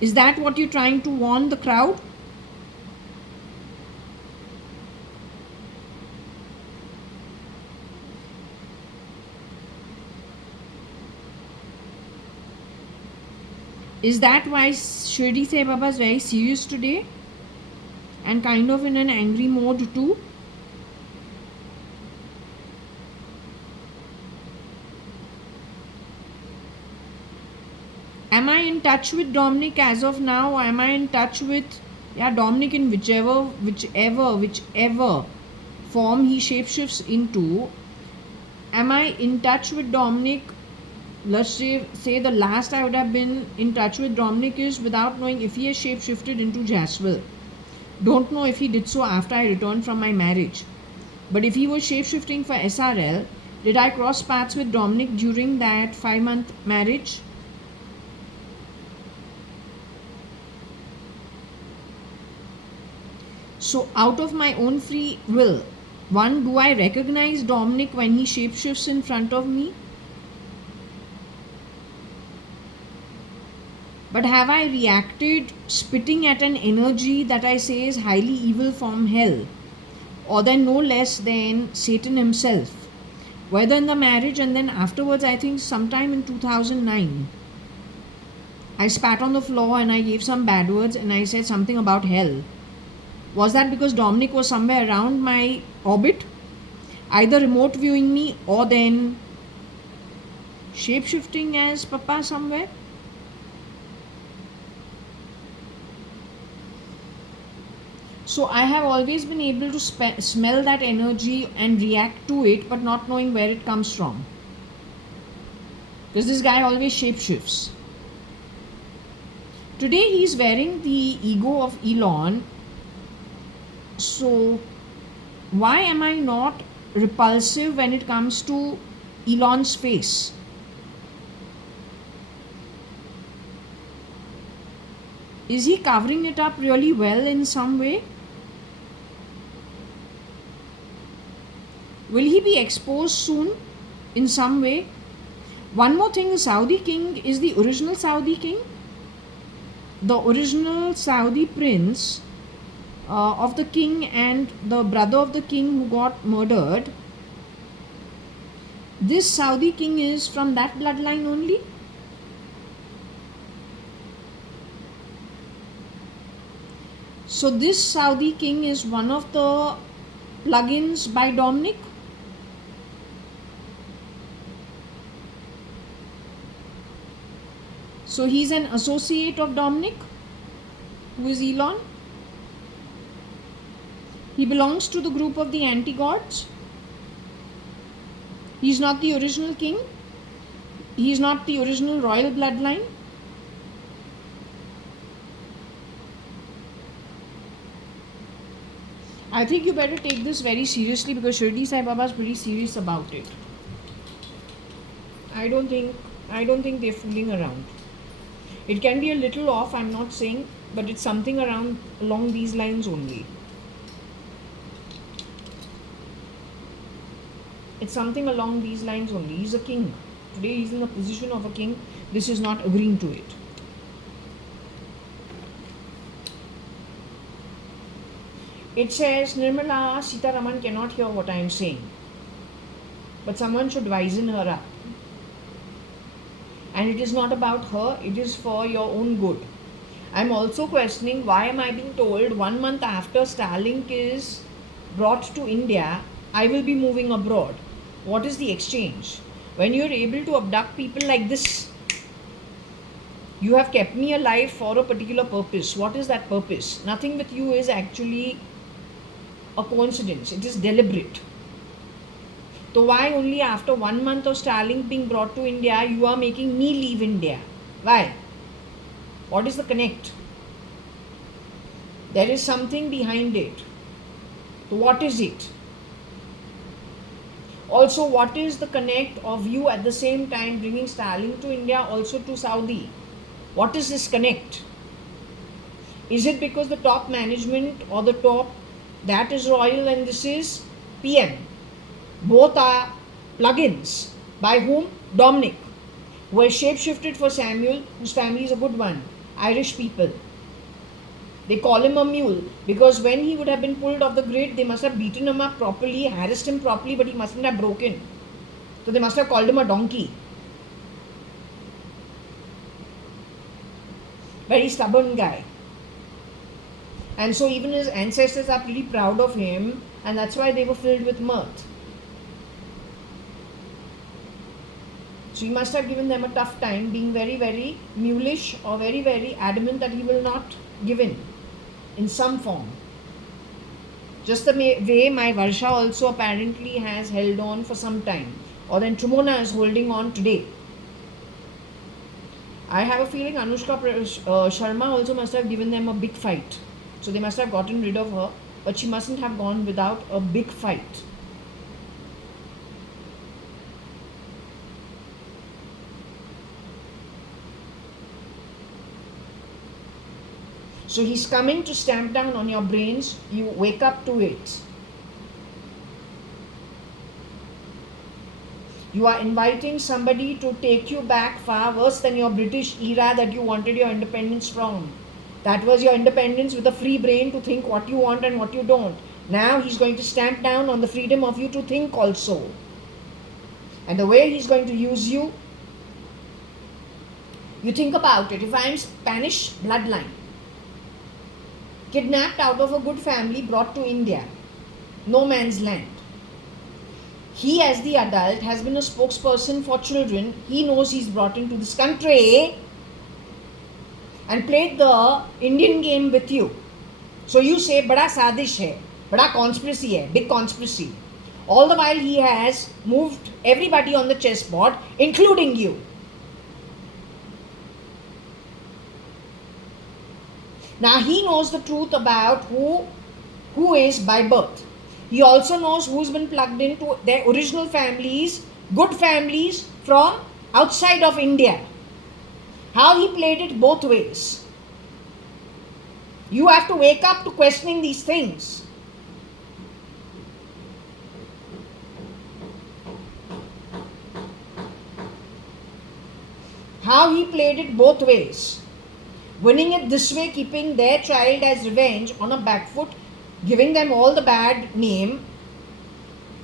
Is that what you're trying to warn the crowd? Is that why Shirdi Sai Baba is very serious today and kind of in an angry mode too? Am I in touch with Dominic as of now, or am I in touch with Dominic in whichever form he shapeshifts into? Am I in touch with Dominic? Let's say the last I would have been in touch with Dominic is without knowing if he has shapeshifted into Jaswell. Don't know if he did so after I returned from my marriage. But if he was shapeshifting for SRL, did I cross paths with Dominic during that 5-month marriage? So out of my own free will, one, do I recognize Dominic when he shapeshifts in front of me? But have I reacted spitting at an energy that I say is highly evil from hell, or then no less than Satan himself? Whether in the marriage and then afterwards, I think sometime in 2009, I spat on the floor and I gave some bad words and I said something about hell. Was that because Dominic was somewhere around my orbit, either remote viewing me or then shape-shifting as Papa somewhere? So I have always been able to smell that energy and react to it, but not knowing where it comes from. Because this guy always shapeshifts. Today he is wearing the ego of Elon. So why am I not repulsive when it comes to Elon's face? Is he covering it up really well in some way? Will he be exposed soon in some way? One more thing, the Saudi king is the original Saudi king. The original Saudi prince of the king and the brother of the king who got murdered. This Saudi king is from that bloodline only. So this Saudi king is one of the plugins by Dominic. So he's an associate of Dominic, who is Elon. He belongs to the group of the anti-gods. He's not the original king. He's not the original royal bloodline. I think you better take this very seriously because Shirdi Sai Baba is pretty serious about it. I don't think they're fooling around. It can be a little off, I'm not saying, but it's something along these lines only. It's something along these lines only. He's a king. Today he's in the position of a king. This is not agreeing to it. It says Nirmala Sitaraman cannot hear what I am saying. But someone should wisen her up. And it is not about her, it is for your own good. I'm also questioning why am I being told 1 month after Starlink is brought to India, I will be moving abroad. What is the exchange? When you're able to abduct people like this, you have kept me alive for a particular purpose. What is that purpose? Nothing with you is actually a coincidence, it is deliberate. So why only after 1 month of Starlink being brought to India, you are making me leave India? Why? What is the connect? There is something behind it. So what is it? Also, what is the connect of you at the same time bringing Starlink to India, also to Saudi? What is this connect? Is it because the top management or the top, that is royal and this is PM? Both are plugins. By whom? Dominic, who has shapeshifted for Samuel, whose family is a good one. Irish people. They call him a mule because when he would have been pulled off the grid, they must have beaten him up properly, harassed him properly, but he mustn't have broken. So they must have called him a donkey. Very stubborn guy. And so even his ancestors are pretty proud of him, and that's why they were filled with mirth. So he must have given them a tough time, being very, very mulish or very, very adamant that he will not give in some form. Just the way my Varsha also apparently has held on for some time, or then Trumona is holding on today. I have a feeling Anushka Sharma also must have given them a big fight. So they must have gotten rid of her, but she mustn't have gone without a big fight. So he's coming to stamp down on your brains. You wake up to it. You are inviting somebody to take you back far worse than your British era that you wanted your independence from. That was your independence with a free brain to think what you want and what you don't. Now he's going to stamp down on the freedom of you to think also. And the way he's going to use you, you think about it. If I am Spanish bloodline, kidnapped out of a good family, brought to India, no man's land. He as the adult has been a spokesperson for children. He knows he's brought into this country and played the Indian game with you. So you say, bada sadish hai, bada conspiracy hai, big conspiracy. All the while he has moved everybody on the chessboard, including you. Now he knows the truth about who is by birth. He also knows who's been plugged into their original families, good families from outside of India. How he played it both ways. You have to wake up to questioning these things. How he played it both ways. Winning it this way, keeping their child as revenge on a back foot, giving them all the bad name,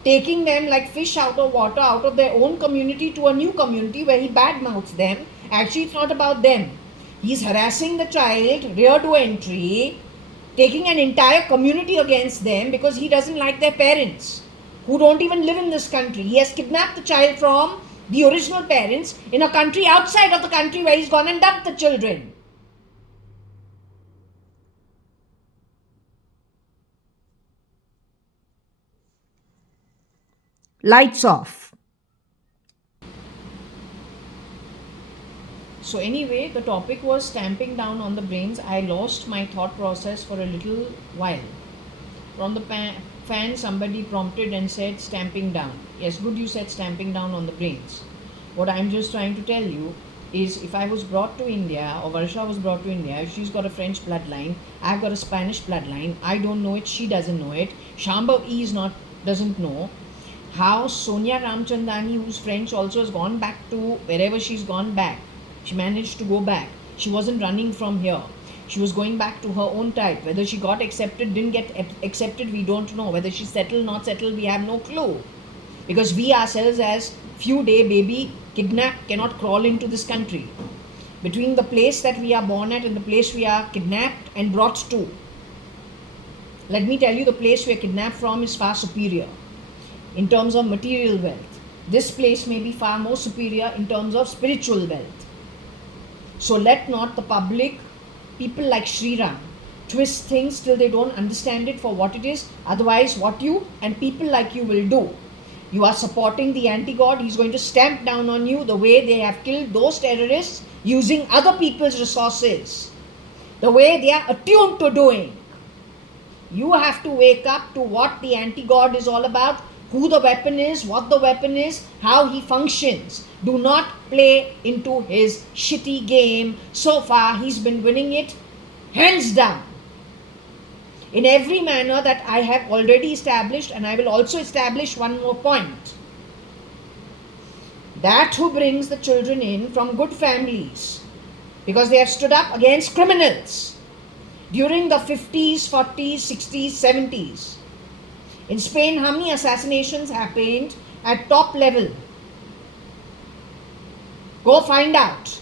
taking them like fish out of water, out of their own community to a new community where he badmouths them. Actually, it's not about them. He's harassing the child, rear to entry, taking an entire community against them because he doesn't like their parents, who don't even live in this country. He has kidnapped the child from the original parents in a country outside of the country where he's gone and dumped the children. Lights off. So anyway, the topic was stamping down on the brains. I lost my thought process for a little while. From the fan, somebody prompted and said stamping down. Yes, good, you said stamping down on the brains. What I'm just trying to tell you is, if I was brought to India, or Varsha was brought to India, if she's got a French bloodline, I've got a Spanish bloodline, I don't know it, she doesn't know it, Shambhav E doesn't know. How Sonia Ramchandani, who's French, also has gone back to wherever she's gone back. She managed to go back. She wasn't running from here. She was going back to her own type. Whether she got accepted, didn't get accepted, we don't know. Whether she settled, not settled, we have no clue. Because we ourselves, as few day baby kidnapped, cannot crawl into this country. between the place that we are born at and the place we are kidnapped and brought to. Let me tell you, the place we are kidnapped from is far superior in terms of material wealth. This place may be far more superior in terms of spiritual wealth. So let not the public, people like Sri Ram, twist things till they don't understand it for what it is. Otherwise, what you and people like you will do, you are supporting the anti-God. He's going to stamp down on you the way they have killed those terrorists using other people's resources, the way they are attuned to doing. You have to wake up to what the anti-God is all about, who the weapon is, what the weapon is, how he functions. Do not play into his shitty game. So far, he's been winning it hands down, in every manner that I have already established, and I will also establish one more point. That who brings the children in from good families, because they have stood up against criminals during the 50s, 40s, 60s, 70s. In Spain, how many assassinations happened at top level? Go find out.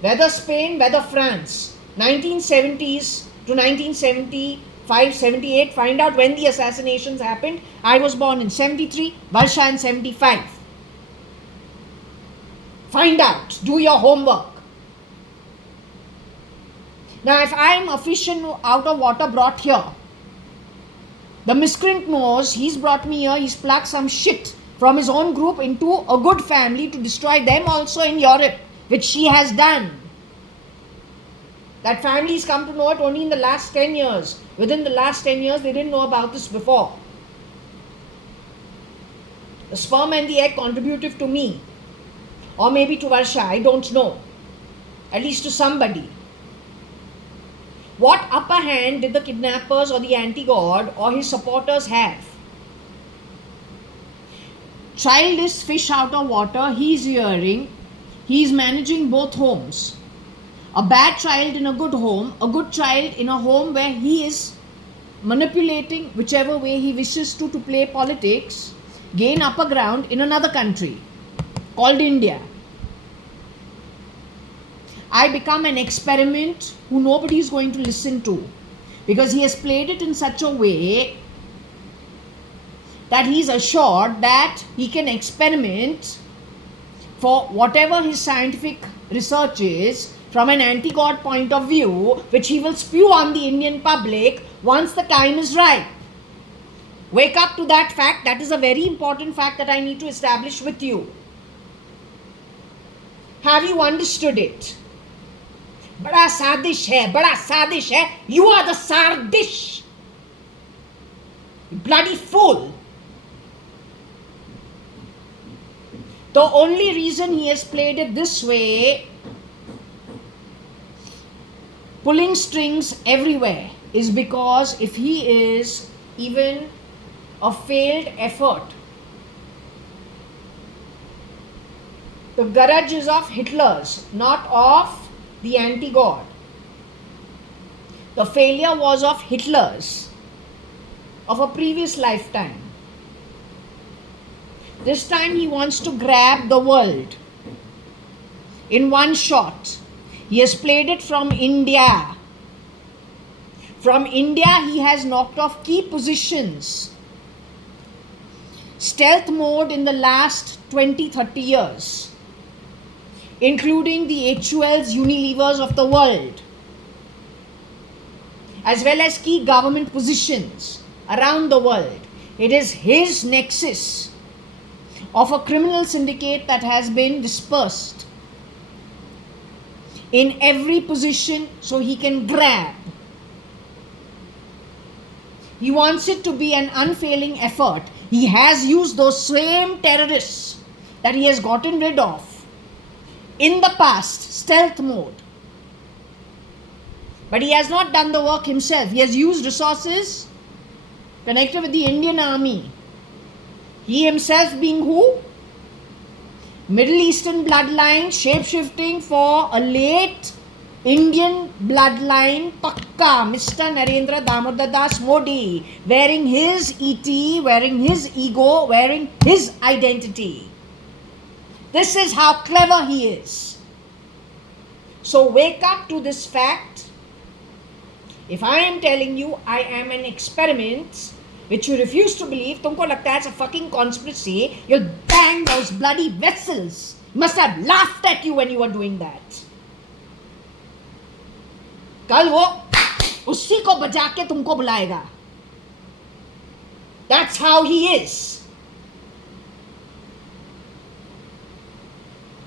Whether Spain, whether France, 1970s to 1975, 78, find out when the assassinations happened. I was born in 73, Varsha in 75. Find out, do your homework. Now, if I am a fish out of water brought here, the miscreant knows he's brought me here, he's plucked some shit from his own group into a good family to destroy them also in Europe, which she has done. That family's come to know it only in the last 10 years. Within the last 10 years, they didn't know about this before. The sperm and the egg contributed to me, or maybe to Varsha, I don't know. At least to somebody. What upper hand did the kidnappers or the anti-God or his supporters have? Child is fish out of water, he's hearing, he's managing both homes. A bad child in a good home, a good child in a home where he is manipulating whichever way he wishes to play politics, gain upper ground in another country called India. I become an experiment who nobody is going to listen to, because he has played it in such a way that he is assured that he can experiment for whatever his scientific research is from an anti-God point of view, which he will spew on the Indian public once the time is right. Wake up to that fact. That is a very important fact that I need to establish with you. Have you understood it? बड़ा साजिश है, बड़ा साजिश है. You are the sardish. You bloody fool. The only reason he has played it this way, pulling strings everywhere, is because if he is even a failed effort, the garage is of Hitler's, not of the anti-God. The failure was of Hitler's, of a previous lifetime. This time he wants to grab the world in one shot. He has played it from India. From India he has knocked off key positions. Stealth mode in the last 20-30 years, including the HULs, Unilevers of the world, as well as key government positions around the world. It is his nexus of a criminal syndicate that has been dispersed in every position so he can grab. He wants it to be an unfailing effort. He has used those same terrorists that he has gotten rid of in the past, stealth mode. But he has not done the work himself. He has used resources connected with the Indian army. He himself being who? Middle Eastern bloodline, shape-shifting for a late Indian bloodline, Pakka, Mr. Narendra Damodar Das Modi, wearing his ET, wearing his ego, wearing his identity. This is how clever he is. So wake up to this fact. If I am telling you I am an experiment, which you refuse to believe, तुमको लगता है it's a fucking conspiracy, you'll bang those bloody vessels. You must have laughed at you when you were doing that. कल वो उसी को बजा के तुमको बुलाएगा. That's how he is.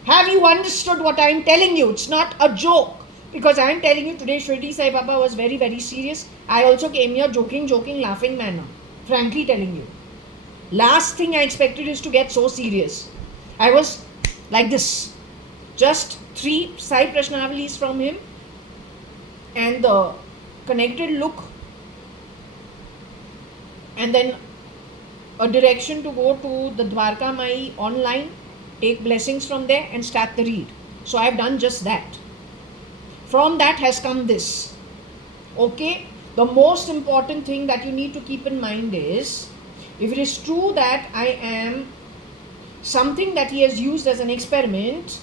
Have you understood what I am telling you? It's not a joke. Because I am telling you today, Shirdi Sai Baba was very, very serious. I also came here joking, laughing manner. Frankly telling you. Last thing I expected is to get so serious. I was like this. Just 3 Sai Prashnavalis from him. And the connected look. And then a direction to go to the Dwarka Mai online. Take blessings from there and start the read. So I have done just that. From that has come this. Okay? The most important thing that you need to keep in mind is, if it is true that I am something that he has used as an experiment,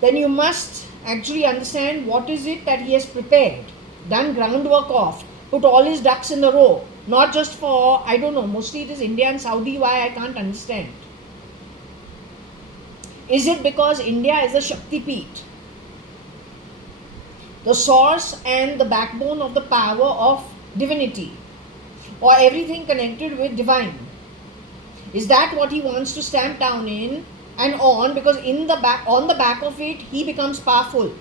then you must actually understand what is it that he has prepared, done groundwork of, put all his ducks in a row. Not just for, I don't know, mostly it is India and Saudi, why I can't understand. Is it because India is a Shakti Peeth? The source and the backbone of the power of divinity, or everything connected with divine. Is that what he wants to stamp down in and on? Because on the back of it, he becomes powerful.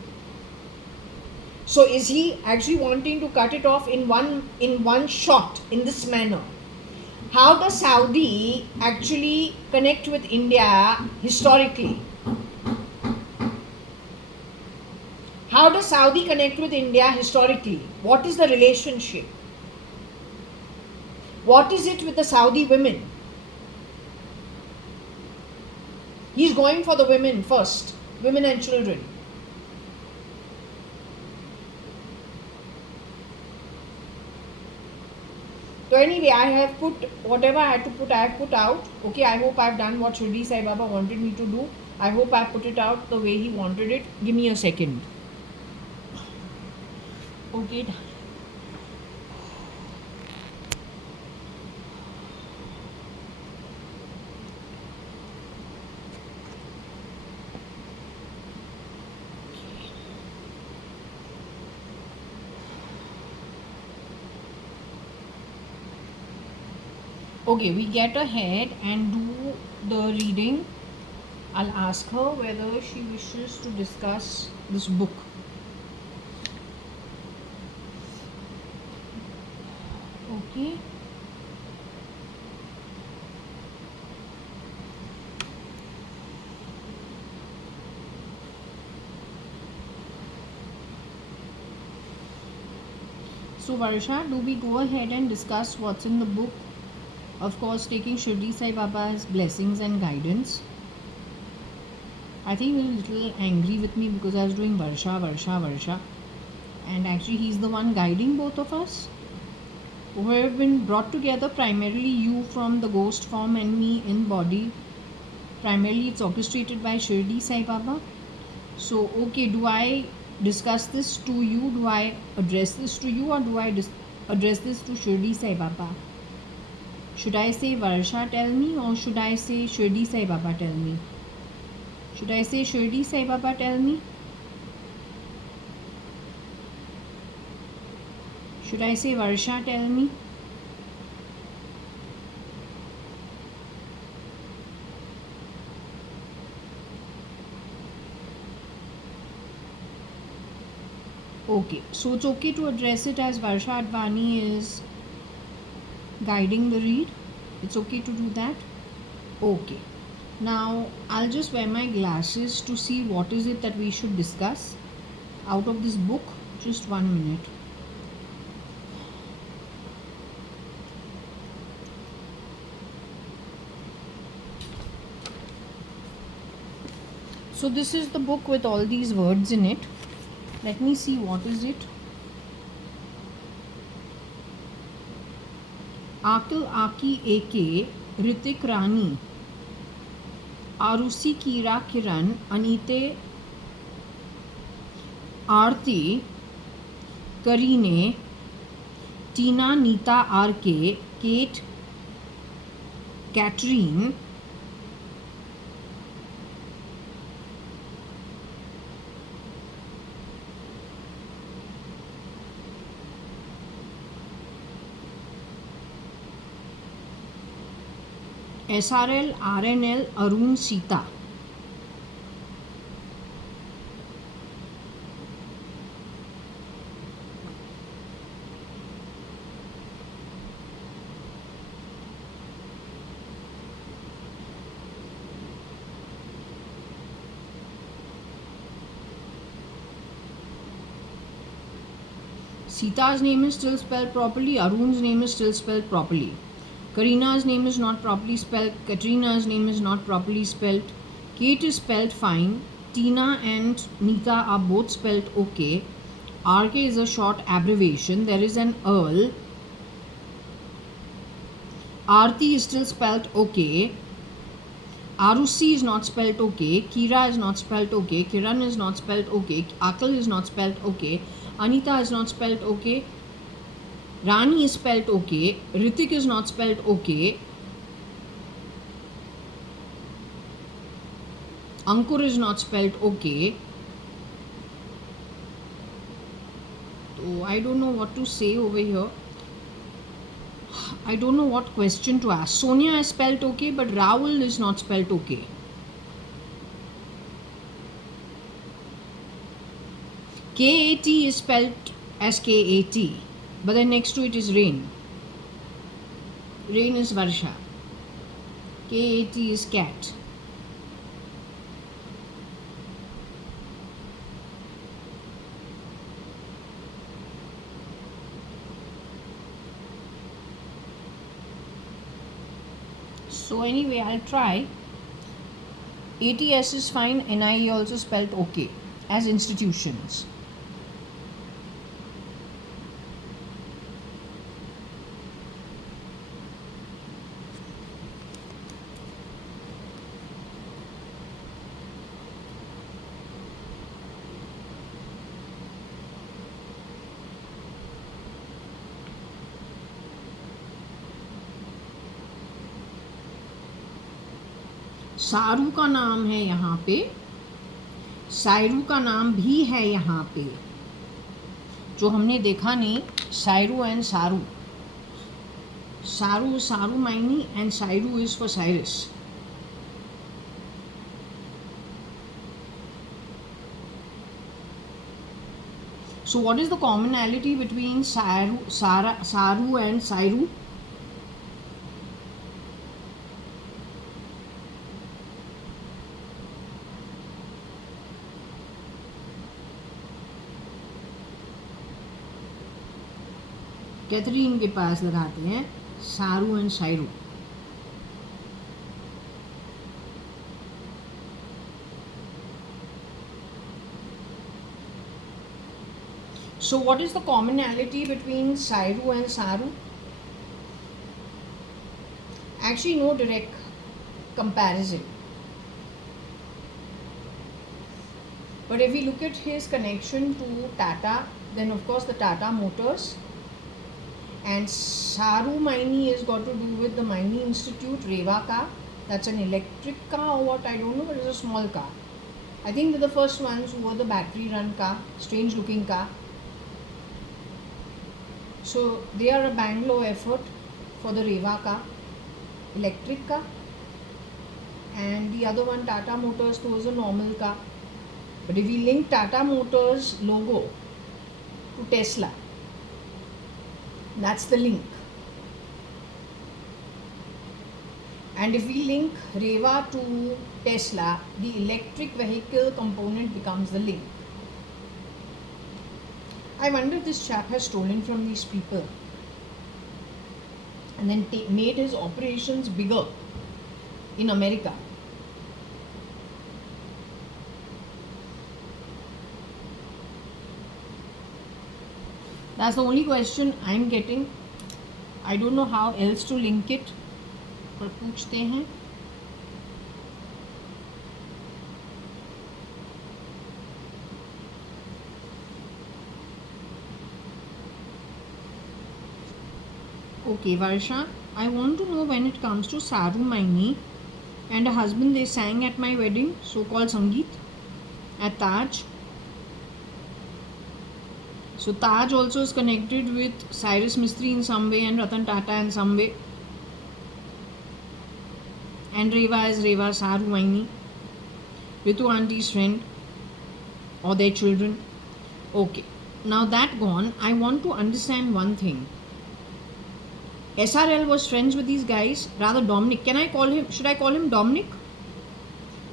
So is he actually wanting to cut it off in one shot in this manner? How does Saudi actually connect with India historically? How does Saudi connect with India historically? What is the relationship? What is it with the Saudi women? He's going for the women first, women and children. So anyway, I have put whatever I had to put, I have put out. Okay, I hope I have done what Shirdi Sai Baba wanted me to do. I hope I have put it out the way he wanted it. Give me a second. Okay. Okay, we get ahead and do the reading. I'll ask her whether she wishes to discuss this book. Okay. So Varsha, do we go ahead and discuss what's in the book? Of course, taking Shirdi Sai Baba's blessings and guidance. I think he's a little angry with me because I was doing Varsha. And actually he's the one guiding both of us. We have been brought together, primarily you from the ghost form and me in body. Primarily it's orchestrated by Shirdi Sai Baba. So, okay, do I discuss this to you? Do I address this to you, or do I address this to Shirdi Sai Baba? Should I say Varsha tell me, or should I say Shirdi Sai Baba tell me? Should I say Shirdi Sai Baba tell me? Should I say Varsha tell me? Okay, so it's okay to address it as Varsha.ADVANI is guiding the read. It's okay to do that? Okay. Now, I'll just wear my glasses to see what is it that we should discuss out of this book. Just 1 minute. So this is the book with all these words in it. Let me see what is it. Akil Aki Eke Ritik Rani Arusi Kira Kiran Anite Aarti, Kareena, Tina, Neeta, R K., Kate, Katrin, SRL, RNL, Arun, Sita. Sita's name is still spelled properly. Arun's name is still spelled properly. Karina's name is not properly spelled. Katrina's name is not properly spelled. Kate is spelled fine. Tina and Nita are both spelled okay. RK is a short abbreviation. There is an Earl. Aarti is still spelled okay. Arusi is not spelled okay. Kira is not spelled okay. Kiran is not spelled okay. Akal is not spelled okay. Anita is not spelled okay. Rani is spelled okay. Ritik is not spelled okay. Ankur is not spelled okay. So I don't know what to say over here. I don't know what question to ask. Sonia is spelled okay, but Raul is not spelled okay. KAT is spelled as KAT, but then next to it is rain. Rain is Varsha. KAT is cat. So anyway, I'll try. ATS is fine. NIE also spelled okay as institutions. सारू का नाम है यहाँ पे, सायरू का नाम भी है यहाँ पे, जो हमने देखा नहीं. सायरू एंड सारू. सारू सारू माइनी and Sairu is for Cyrus. So what is the commonality between Saru and Sairu? Catherine के पास लगाते हैं Saru and Sairu. So what is the commonality between Sairu and Saru? Actually no direct comparison. But if we look at his connection to Tata, then of course the Tata Motors. And Saru Maini has got to do with the Maini Institute, Reva car. That's an electric car or what, I don't know, but it's a small car. I think they're the first ones who were the battery run car, strange looking car. So they are a Bangalore effort for the Reva car, electric car. And the other one, Tata Motors, was a normal car. But if we link Tata Motors logo to Tesla, that's the link. And if we link Reva to Tesla, the electric vehicle component becomes the link. I wonder if this chap has stolen from these people and then made his operations bigger in America. That's the only question I'm getting. I don't know how else to link it. पर पूछते हैं. Okay, Varsha, I want to know when it comes to Saru Maini and a husband they sang at my wedding, so called Sangeet, at Taj. So Taj also is connected with Cyrus Mistry in some way and Ratan Tata in some way. And Reva is Reva Saru Maini, Ritu Auntie's friend or their children. Okay, now that gone, I want to understand one thing. SRL was friends with these guys, rather Dominic. Can I call him, should I call him Dominic?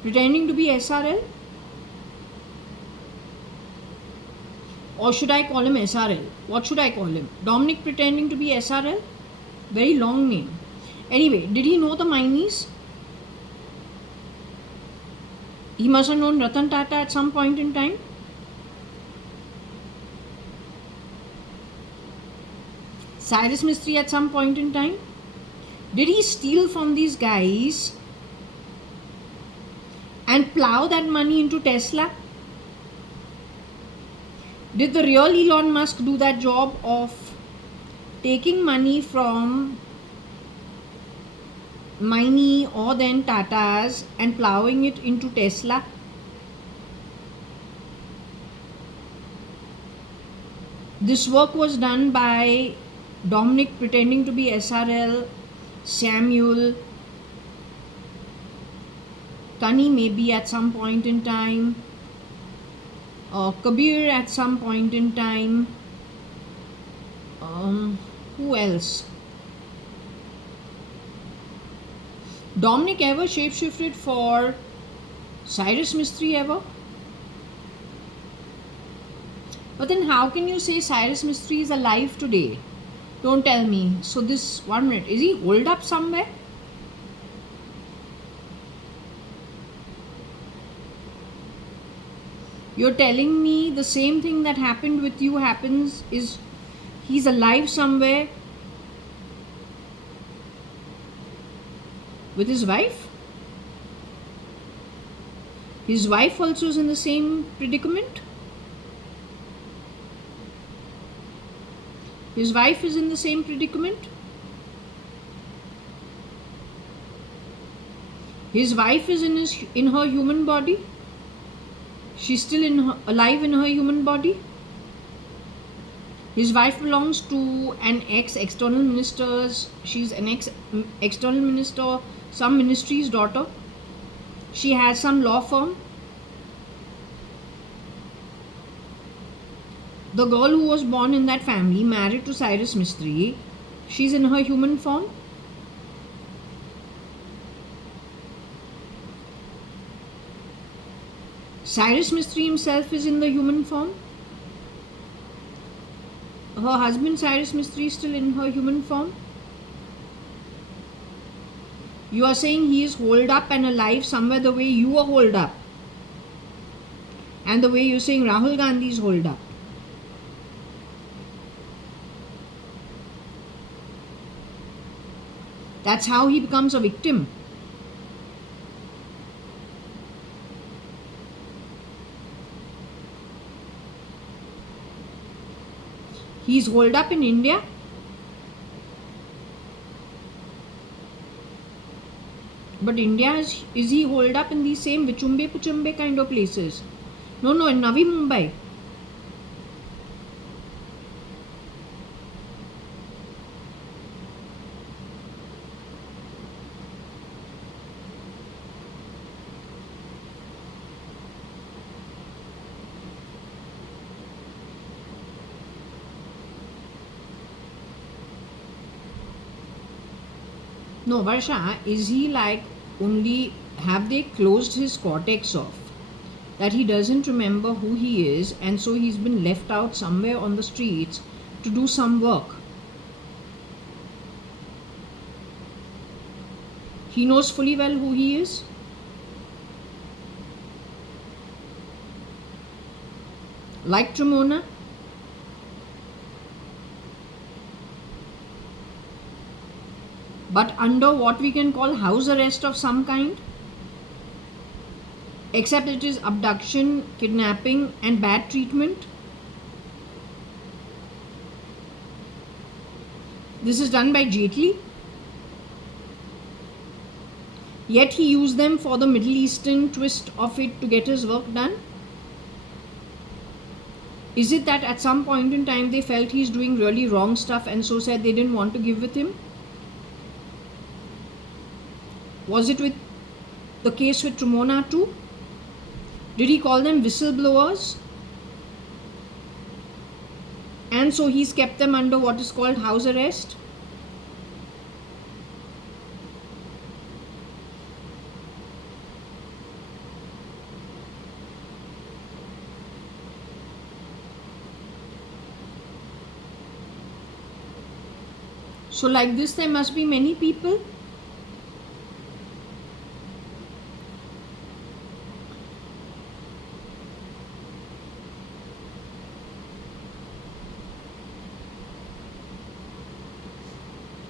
Pretending to be SRL? Or should I call him SRL? What should I call him? Dominic pretending to be SRL? Very long name. Anyway, did he know the Mainis? He must have known Ratan Tata at some point in time. Cyrus Mistry at some point in time. Did he steal from these guys and plow that money into Tesla? Did the real Elon Musk do that job of taking money from Maini or then Tata's and plowing it into Tesla? This work was done by Dominic pretending to be SRL, Samuel, Kani maybe at some point in time, Kabir at some point in time. Who else? Dominic ever shapeshifted for Cyrus Mistry ever? But then how can you say Cyrus Mistry is alive today? Don't tell me. So this 1 minute, is he holed up somewhere? You're telling me the same thing that happened with you happens, is he's alive somewhere with his wife? His wife also is in the same predicament? His wife is in the same predicament? His wife is in her human body? She's still alive in her human body? His wife belongs to an ex-external minister. She's an ex-external minister, some ministry's daughter. She has some law firm. The girl who was born in that family, married to Cyrus Mistry, she's in her human form. Cyrus Mistry himself is in the human form. Her husband Cyrus Mistry is still in her human form. You are saying he is holed up and alive somewhere the way you are holed up. And the way you're saying Rahul Gandhi is holed up. That's how he becomes a victim. He's holed up in India. But India is he holed up in these same Vichumbe Puchumbe kind of places? No, in Navi Mumbai. No, Varsha, is he like only, have they closed his cortex off? That he doesn't remember who he is and so he's been left out somewhere on the streets to do some work. He knows fully well who he is. Like Tremona. But under what we can call house arrest of some kind. Except it is abduction, kidnapping and bad treatment. This is done by Jaitley. Yet he used them for the Middle Eastern twist of it to get his work done. Is it that at some point in time they felt he's doing really wrong stuff and so said they didn't want to give with him? Was it with the case with Tremona too? Did he call them whistleblowers? And so he's kept them under what is called house arrest? So like this there must be many people.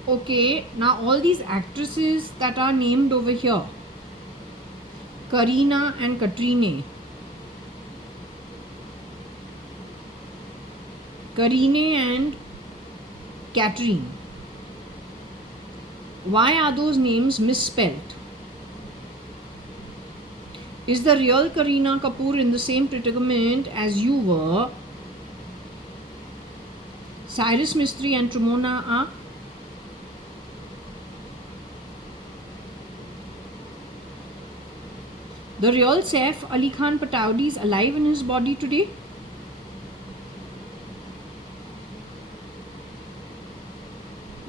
Okay, now all these actresses that are named over here, Karina and Katrine. Karine and Katrine. Why are those names misspelled? Is the real Kareena Kapoor in the same predicament as you were? Cyrus Mistry and Tremona are? The real Saif Ali Khan Pataudi is alive in his body today?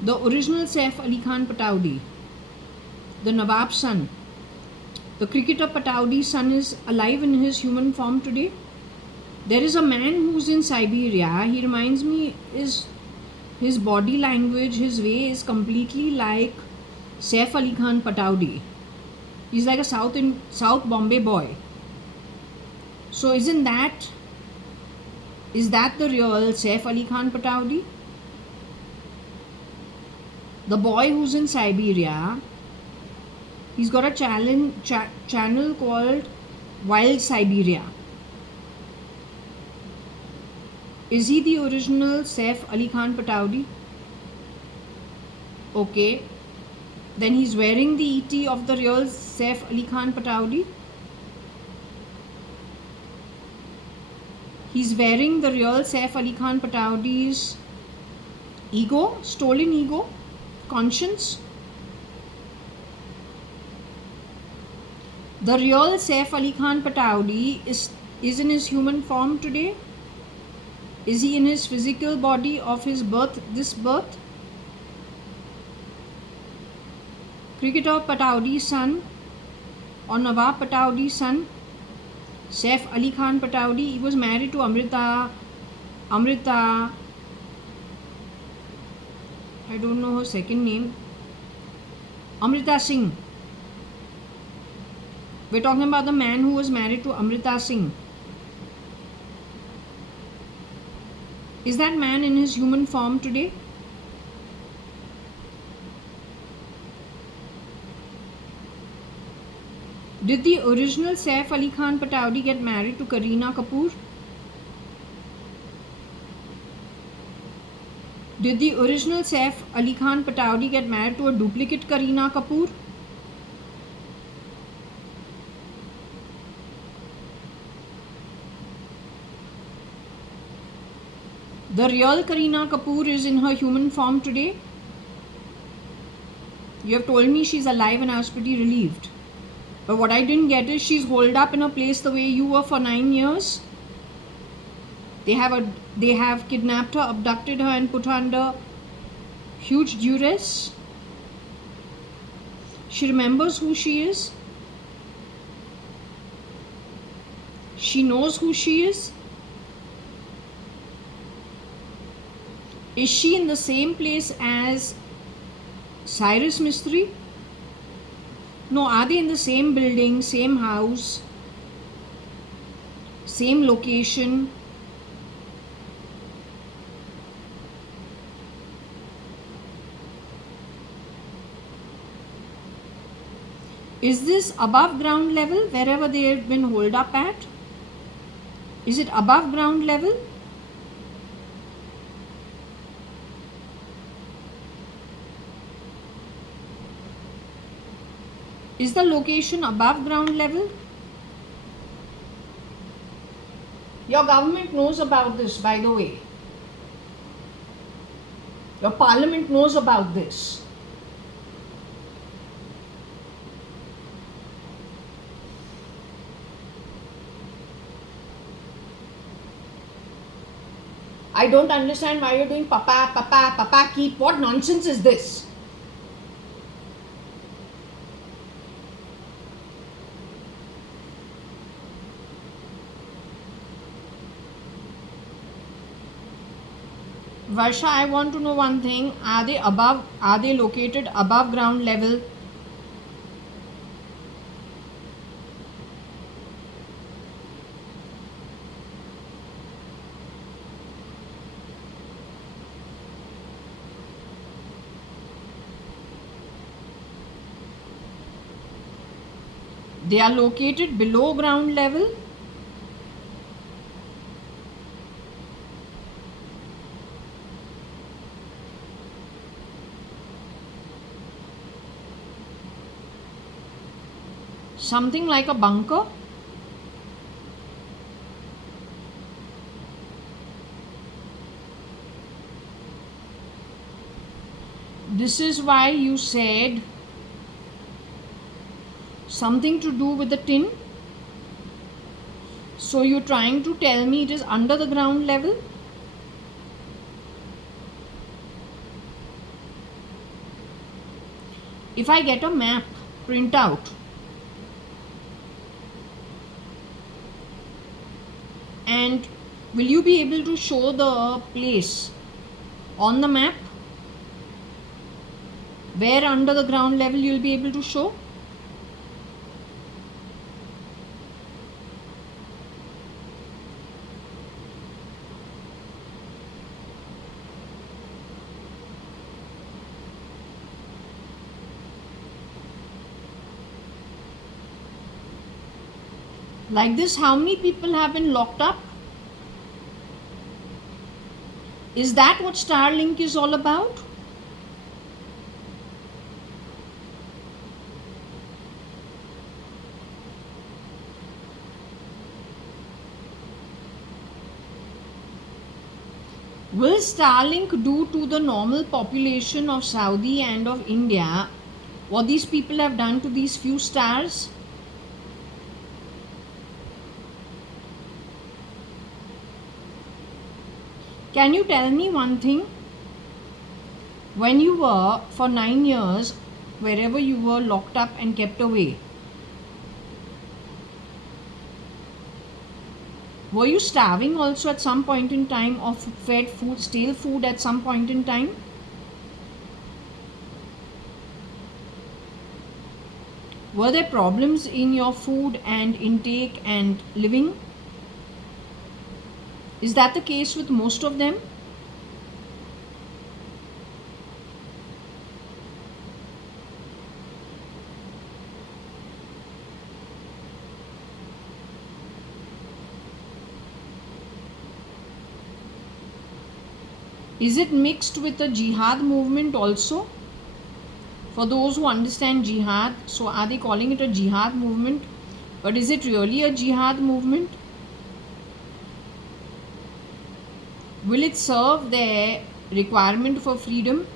The original Saif Ali Khan Pataudi, the Nawab's son, the cricketer Pataudi's son is alive in his human form today? There is a man who's in Siberia. He reminds me, his body language, his way is completely like Saif Ali Khan Pataudi. He's like a South Bombay boy. So is that the real Saif Ali Khan Pataudi? The boy who's in Siberia, he's got a channel called Wild Siberia. Is he the original Saif Ali Khan Pataudi? Okay. Then he's wearing the ET of the real Saif Ali Khan Pataudi. He's wearing the real Saif Ali Khan Pataudi's ego, stolen ego, conscience. The real Saif Ali Khan Pataudi is in his human form today. Is he in his physical body of his birth, this birth? Cricketer Pataudi's son, or Nawab Pataudi's son, Saif Ali Khan Pataudi, he was married to Amrita, I don't know her second name, Amrita Singh. We're talking about the man who was married to Amrita Singh. Is that man in his human form today? Did the original Saif Ali Khan Pataudi get married to Kareena Kapoor? Did the original Saif Ali Khan Pataudi get married to a duplicate Kareena Kapoor? The real Kareena Kapoor is in her human form today. You have told me she's alive and I was pretty relieved. But what I didn't get is she's holed up in a place the way you were for 9 years. They have kidnapped her, abducted her and put her under huge duress. She remembers who she is. She knows who she is. Is she in the same place as Cyrus Mistry? No, are they in the same building, same house, same location? Is this above ground level wherever they have been holed up at? Is it above ground level? Is the location above ground level? Your government knows about this, by the way. Your parliament knows about this. I don't understand why you're doing papa, keep. What nonsense is this? Varsha, I want to know one thing. Are they located above ground level? They are located below ground level? Something like a bunker? This is why you said something to do with the tin. So you're trying to tell me it is under the ground level? If I get a map printout and will you be able to show the place on the map where under the ground level you'll be able to show? Like this, how many people have been locked up? Is that what Starlink is all about? Will Starlink do to the normal population of Saudi and of India what these people have done to these few stars? Can you tell me one thing? When you were for 9 years, wherever you were locked up and kept away, were you starving also at some point in time, or fed food, stale food at some point in time? Were there problems in your food and intake and living? Is that the case with most of them? Is it mixed with the jihad movement also? For those who understand jihad, so are they calling it a jihad movement? But is it really a jihad movement? Will it serve their requirement for freedom?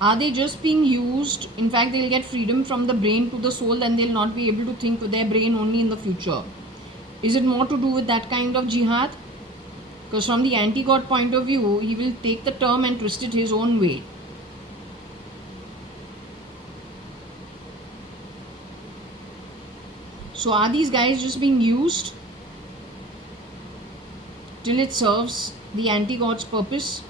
Are they just being used? In fact, they'll get freedom from the brain to the soul and they'll not be able to think with their brain only in the future. Is it more to do with that kind of jihad? Because from the anti-God point of view, he will take the term and twist it his own way. So are these guys just being used till it serves the anti-God's purpose?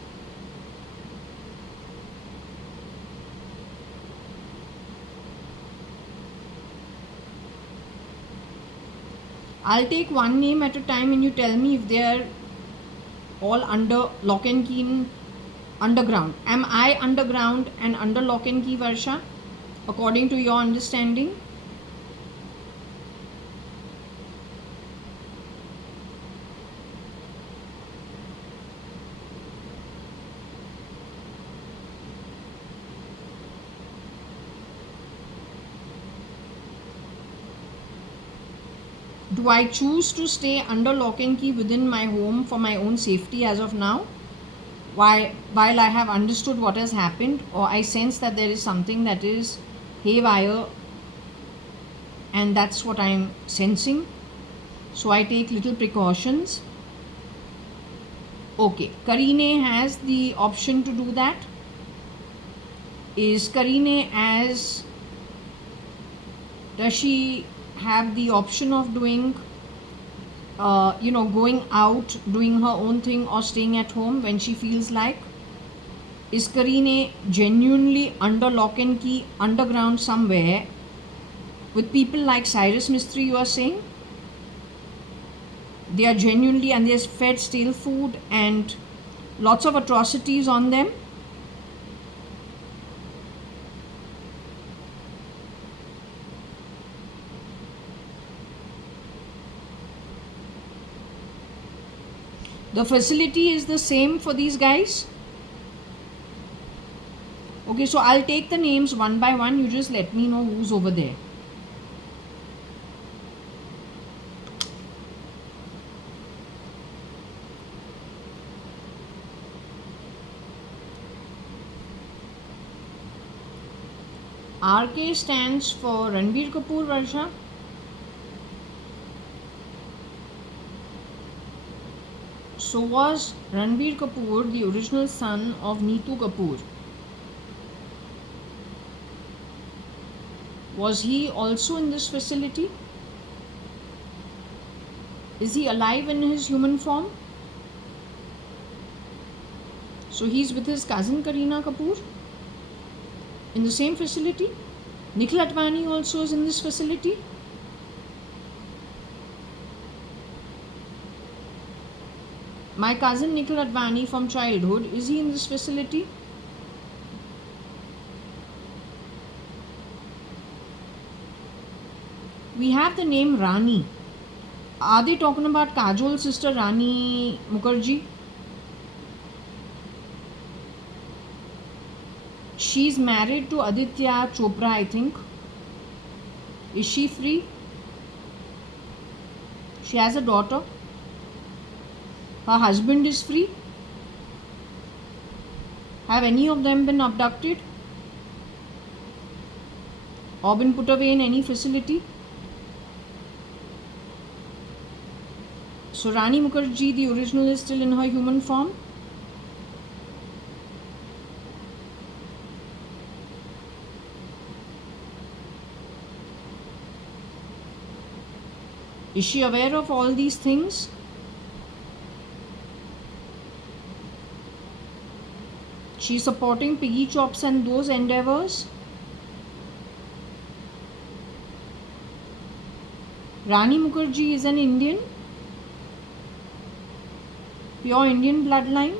I'll take one name at a time and you tell me if they are all under lock and key underground. Am I underground and under lock and key, Varsha, according to your understanding? Do I choose to stay under lock and key within my home for my own safety as of now? While I have understood what has happened, or I sense that there is something that is haywire, and that's what I am sensing. So I take little precautions. Okay, Karine has the option to do that. Is Karine does she have the option of doing, going out, doing her own thing, or staying at home when she feels like? Is Karine genuinely under lock and key, underground somewhere, with people like Cyrus Mistry, you are saying? They are genuinely, and they're fed stale food and lots of atrocities on them. The facility is the same for these guys. Okay, so I'll take the names one by one. You just let me know who's over there. RK stands for Ranbir Kapoor, Varsha. So was Ranbir Kapoor the original son of Neetu Kapoor? Was he also in this facility? Is he alive in his human form? So he's with his cousin Kareena Kapoor in the same facility. Nikhil Advani also is in this facility. My cousin Nikhil Advani from childhood, is he in this facility? We have the name Rani. Are they talking about Kajol's sister Rani Mukherjee? She's married to Aditya Chopra, I think. Is she free? She has a daughter. Her husband is free. Have any of them been abducted or been put away in any facility? So Rani Mukherjee, the original, is still in her human form. Is she aware of all these things? She is supporting Piggy Chops and those endeavors. Rani Mukherjee is an Indian, pure Indian bloodline.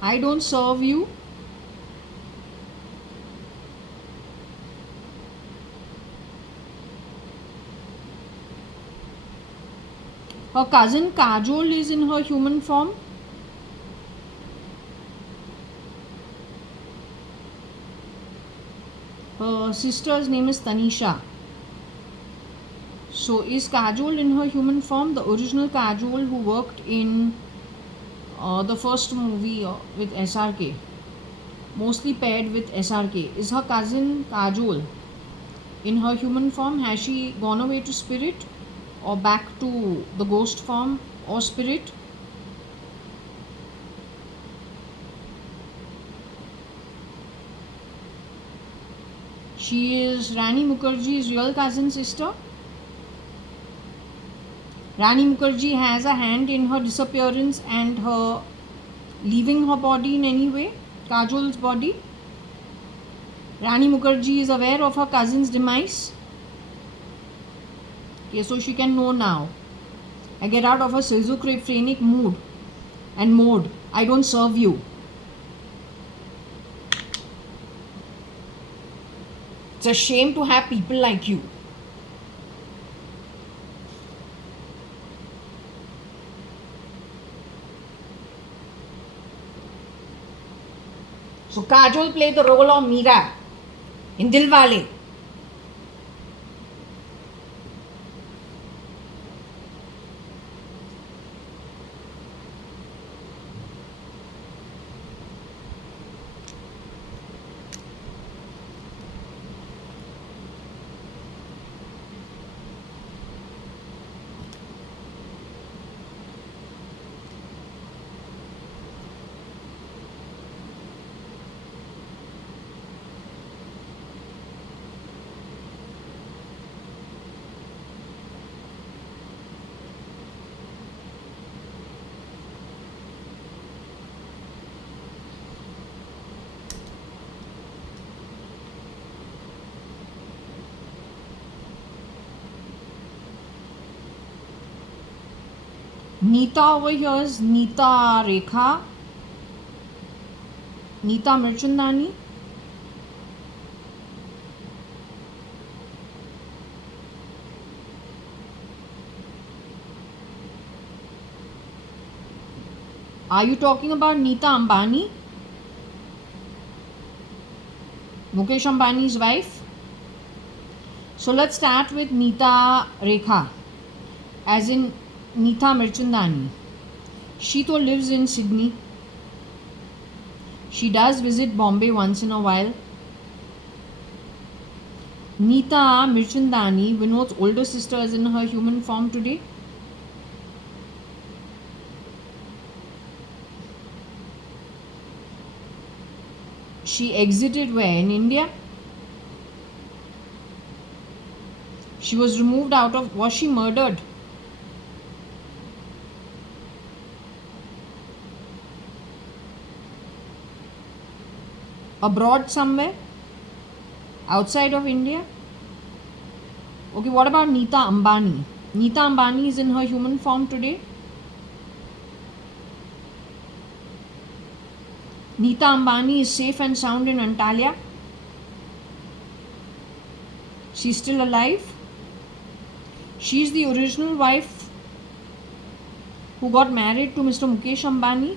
I don't serve you. Her cousin Kajol is in her human form. Her sister's name is Tanisha. So is Kajol in her human form? The original Kajol who worked in the first movie with SRK, mostly paired with SRK. Is her cousin Kajol in her human form? Has she gone away to spirit or back to the ghost form or spirit? She is Rani Mukherjee's real cousin sister. Rani Mukherjee has a hand in her disappearance and her leaving her body in any way, Kajol's body. Rani Mukherjee is aware of her cousin's demise. Okay, so she can know now. I get out of her schizophrenic mood and mode. I don't serve you. It's a shame to have people like you. So Kajol played the role of Meera in Dilwale. Neeta over here is Neeta Rekha, Neeta Mirchandani. Are you talking about Neeta Ambani? Mukesh Ambani's wife? So let's start with Neeta Rekha, as in Neeta Mirchandani. She though lives in Sydney. She does visit Bombay once in a while. Neeta Mirchandani, Vinod's older sister, is in her human form today. She exited where? In India? She was removed out of... Was she murdered? Abroad somewhere? Outside of India? Okay, what about Neeta Ambani? Neeta Ambani is in her human form today. Neeta Ambani is safe and sound in Antalya. She's still alive. She's the original wife who got married to Mr. Mukesh Ambani.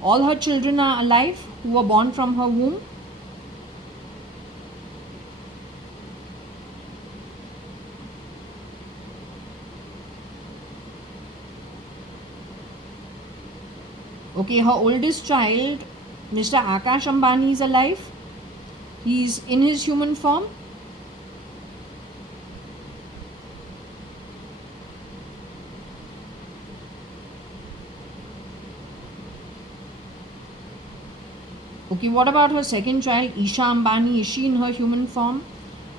All her children are alive who were born from her womb. Okay, her oldest child, Mr. Akash Ambani, is alive. He's in his human form. Okay, what about her second child, Isha Ambani? Is she in her human form?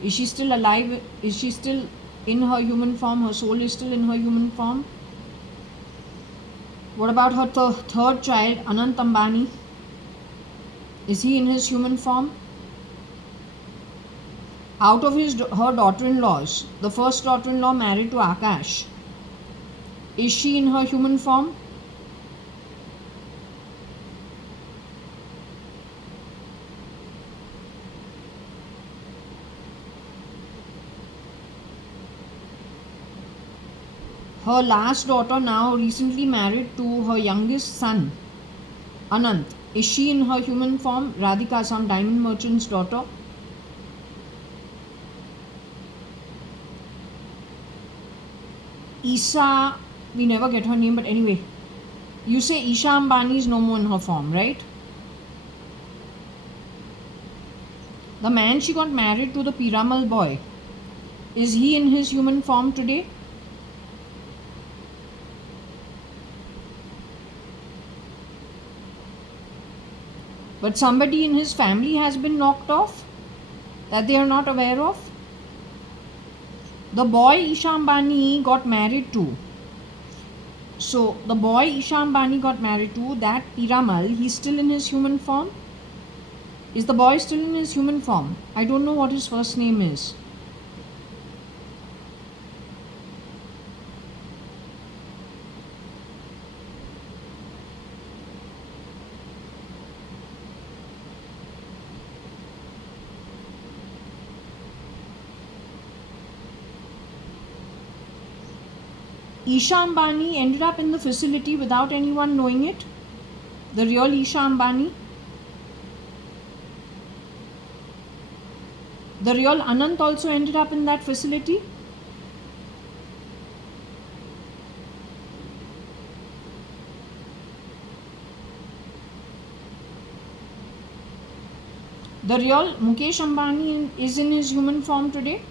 Is she still alive? Is she still in her human form? Her soul is still in her human form? What about her third child, Anant Ambani? Is he in his human form? Out of her daughter-in-laws, the first daughter-in-law married to Akash, is she in her human form? Her last daughter now recently married to her youngest son, Anant. Is she in her human form? Radhika, some diamond merchant's daughter. Isha, we never get her name, but anyway. You say Isha Ambani is no more in her form, right? The man she got married to, the Piramal boy, is he in his human form today? But somebody in his family has been knocked off that they are not aware of. The boy Isha Ambani got married to. So the boy Isha Ambani got married to, that Piramal, he's still in his human form? Is the boy still in his human form? I don't know what his first name is. Isha Ambani ended up in the facility without anyone knowing it. The real Isha Ambani. The real Anant also ended up in that facility. The real Mukesh Ambani is in his human form today.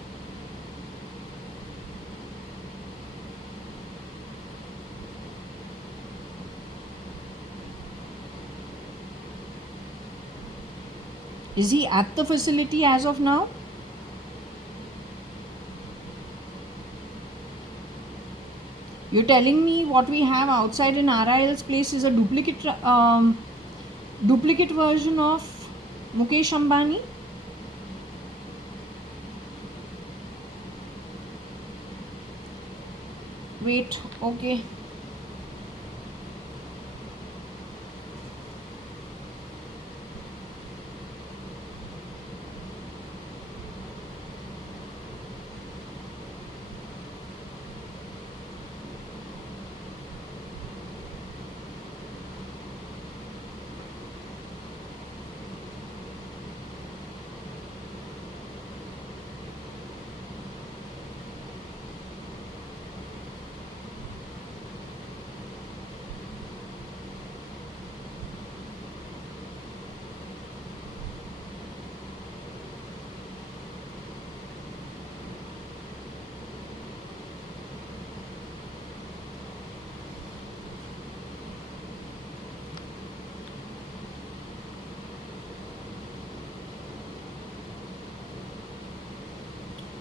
Is he at the facility as of now? You're telling me what we have outside in RIL's place is a duplicate version of Mukesh Ambani? Wait, okay.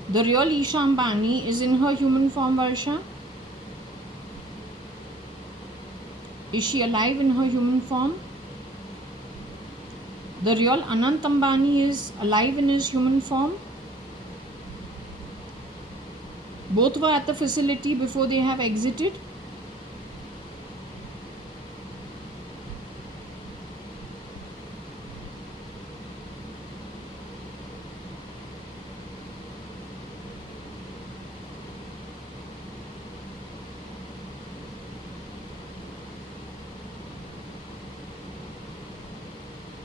The real Isha Ambani is in her human form, Varsha. Is she alive in her human form? The real Anant Ambani is alive in his human form. Both were at the facility before they have exited.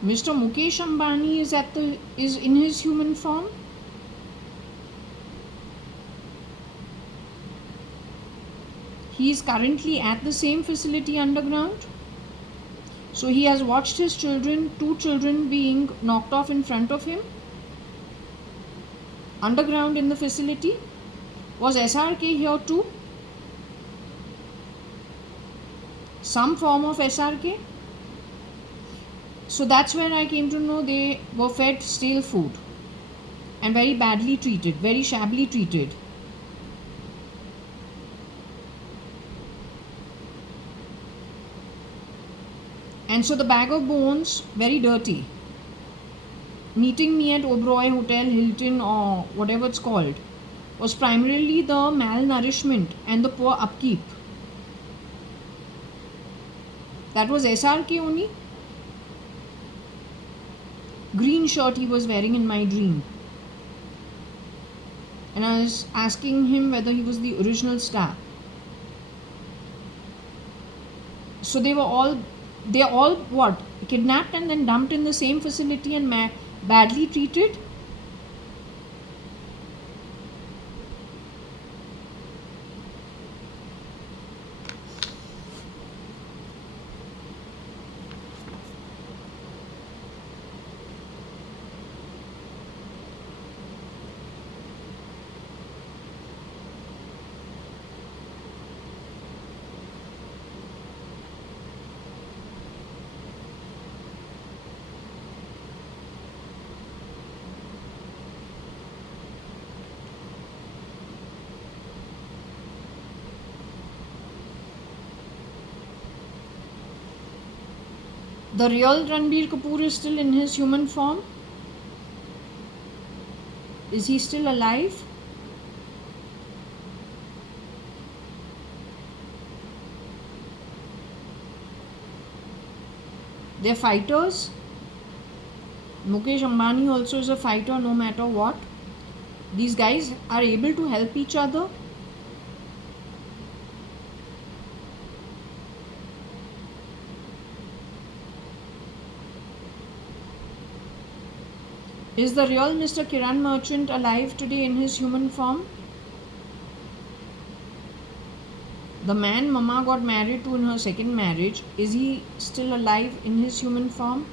Mr. Mukesh Ambani is in his human form. He is currently at the same facility underground. So he has watched his children, 2 children being knocked off in front of him. Underground in the facility. Was SRK here too? Some form of SRK? So that's when I came to know they were fed stale food and very badly treated, very shabbily treated. And so the bag of bones, very dirty. Meeting me at Oberoi Hotel, Hilton, or whatever it's called, was primarily the malnourishment and the poor upkeep. That was SRK only. Green shirt he was wearing in my dream. And I was asking him whether he was the original star. So they all what? Kidnapped and then dumped in the same facility and badly treated? The real Ranbir Kapoor is still in his human form. Is he still alive? They're fighters. Mukesh Ambani also is a fighter no matter what. These guys are able to help each other. Is the real Mr. Kiran Merchant alive today in his human form? The man Mama got married to in her second marriage, is he still alive in his human form?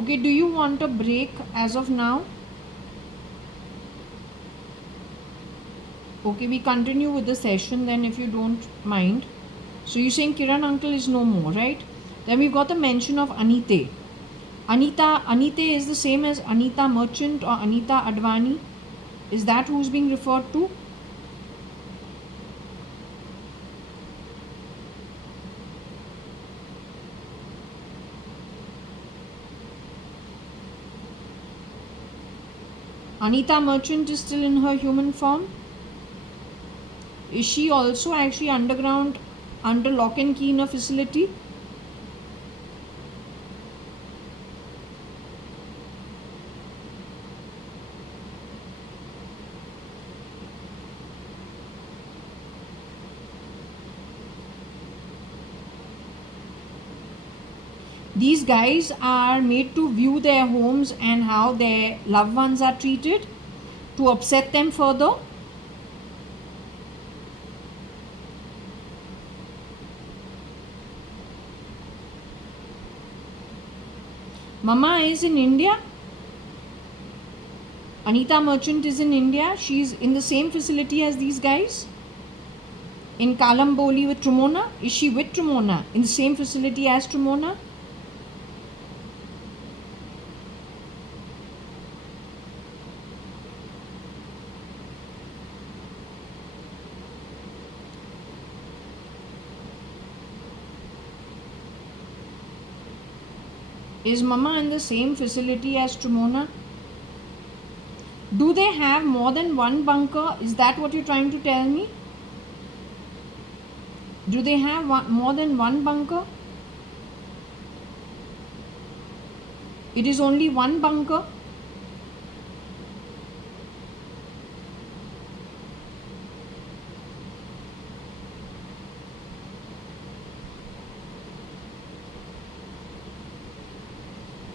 Okay, do you want a break as of now? Okay, we continue with the session then if you don't mind. So you're saying Kiran uncle is no more, right? Then we've got the mention of Anite. Anite is the same as Anita Merchant or Anita Advani. Is that who's being referred to? Anita Merchant is still in her human form. Is she also actually underground under lock and key in a facility? These guys are made to view their homes and how their loved ones are treated to upset them further. Mama is in India. Anita Merchant is in India. She's in the same facility as these guys. In Kalamboli with Tremona. Is she with Tremona? In the same facility as Tremona? Is Mama in the same facility as Tremona? Do they have more than one bunker? Is that what you're trying to tell me? Do they have more than one bunker? It is only one bunker.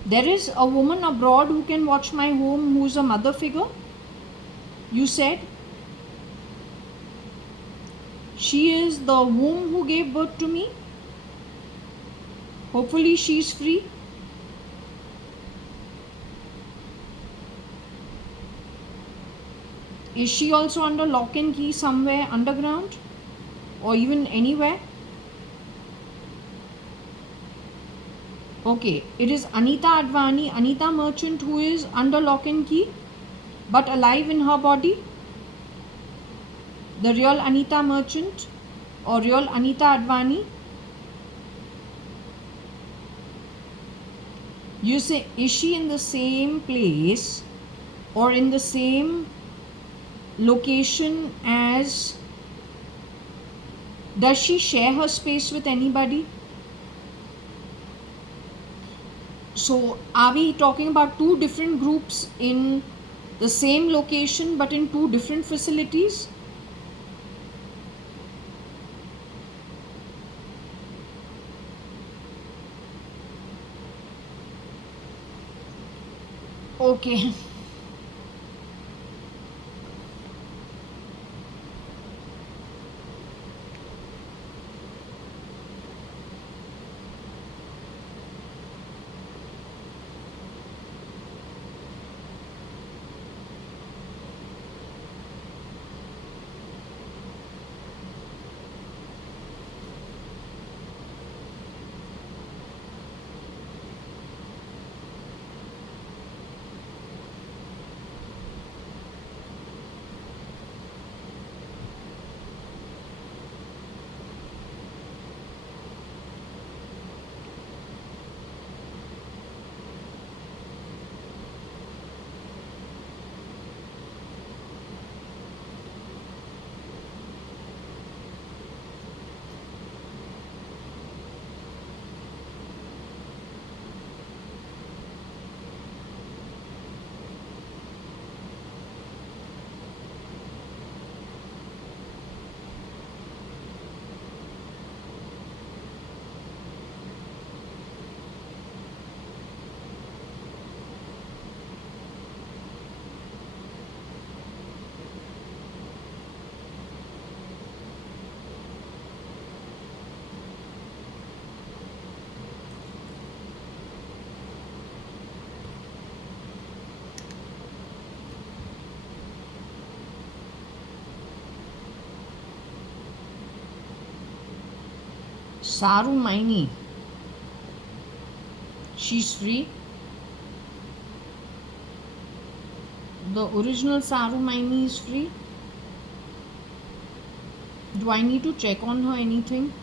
There is a woman abroad who can watch my home who's a mother figure. You said she is the womb who gave birth to me. Hopefully she's free. Is she also under lock and key somewhere underground or even anywhere? Okay, it is Anita Advani, Anita Merchant who is under lock and key but alive in her body. The real Anita Merchant or real Anita Advani. You say, is she in the same place or in the same location as, does she share her space with anybody? So are we talking about two different groups in the same location but in two different facilities? Okay. Saru Maini. She's free. The original Saru Maini is free. Do I need to check on her anything?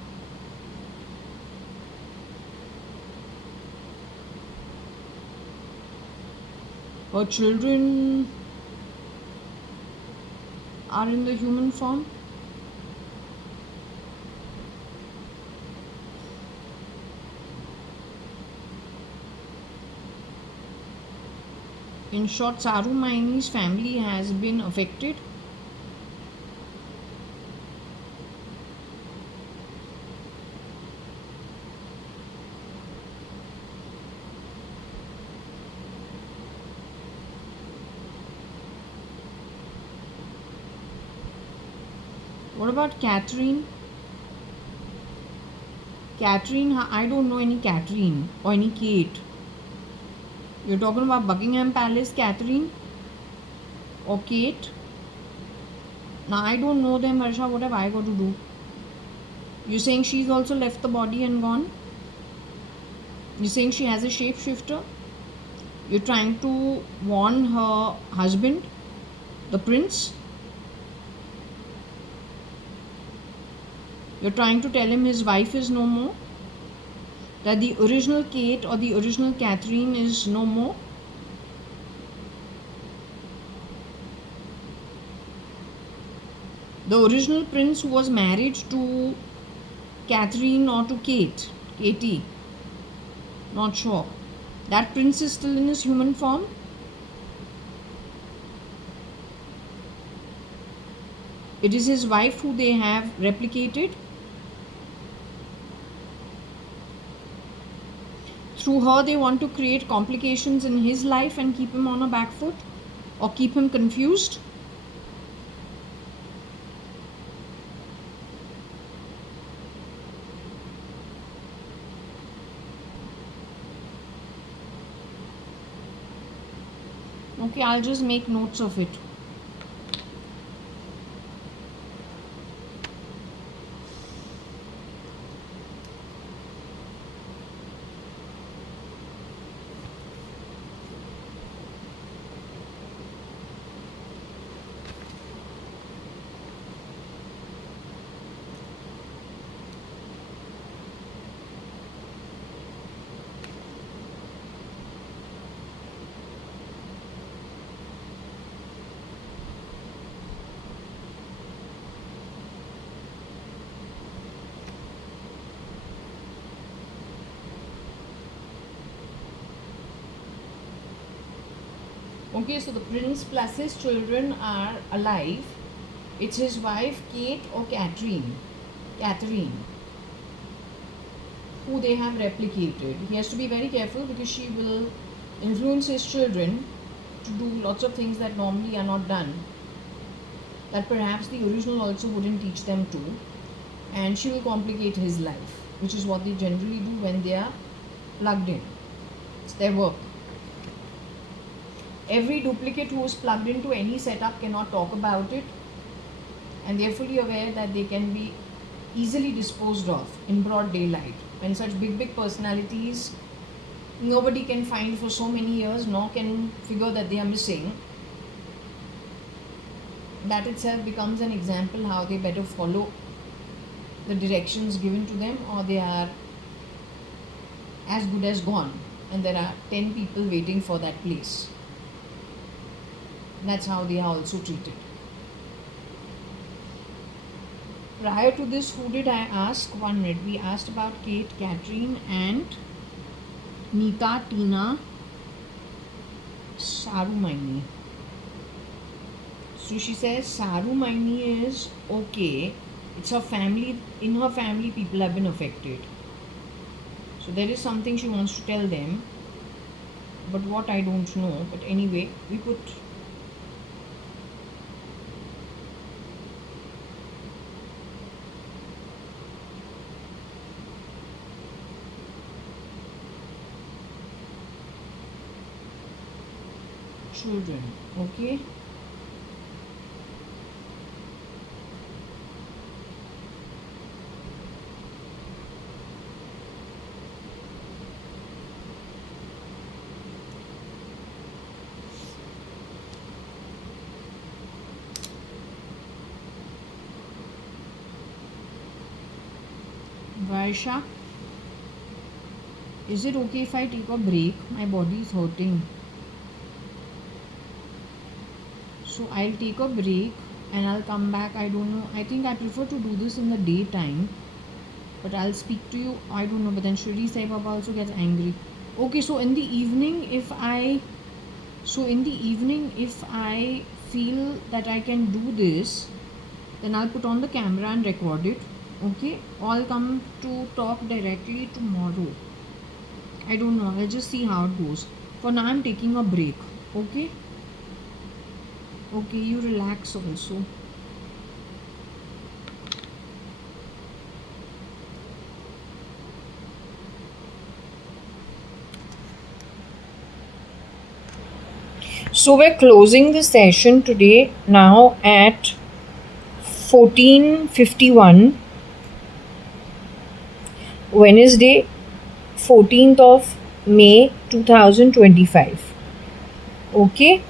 Her children are in the human form. In short, Saru Maini's family has been affected. What about Catherine? Catherine, I don't know any Catherine or any Kate. You're talking about Buckingham Palace, Catherine or Kate? Now I don't know them, Harsha. What have I got to do? You're saying she's also left the body and gone? You're saying she has a shapeshifter? You're trying to warn her husband, the prince? You're trying to tell him his wife is no more? That the original Kate or the original Catherine is no more? The original prince who was married to Catherine or to Katie, not sure. That prince is still in his human form? It is his wife who they have replicated. Through her, they want to create complications in his life and keep him on a back foot or keep him confused. Okay, I'll just make notes of it. Okay, so the prince plus his children are alive. It's his wife, Kate or Catherine, who they have replicated. He has to be very careful because she will influence his children to do lots of things that normally are not done, that perhaps the original also wouldn't teach them to, and she will complicate his life, which is what they generally do when they are plugged in. It's their work. Every duplicate who is plugged into any setup cannot talk about it, and they are fully aware that they can be easily disposed of in broad daylight. When such big personalities nobody can find for so many years, nor can figure that they are missing, that itself becomes an example how they better follow the directions given to them, or they are as good as gone and there are 10 people waiting for that place. That's how they are also treated. Prior to this, who did I ask? 1 minute. We asked about Kate, Catherine and Nita, Tina, Saru Maini. So she says Saru Maini is okay. It's her family. In her family, people have been affected. So there is something she wants to tell them. But what, I don't know. But anyway, we put children, okay? Varsha, is it okay if I take a break? My body is hurting. So I'll take a break and I'll come back. I don't know. I think I prefer to do this in the daytime. But I'll speak to you. I don't know. But then Shri Sai Baba also gets angry. Okay, so in the evening, if I feel that I can do this, then I'll put on the camera and record it. Okay, or I'll come to talk directly tomorrow. I don't know. I'll just see how it goes. For now, I'm taking a break. Okay. Okay, you relax also. So we're closing the session today now at 14:51, Wednesday, 14th of May 2025. Okay.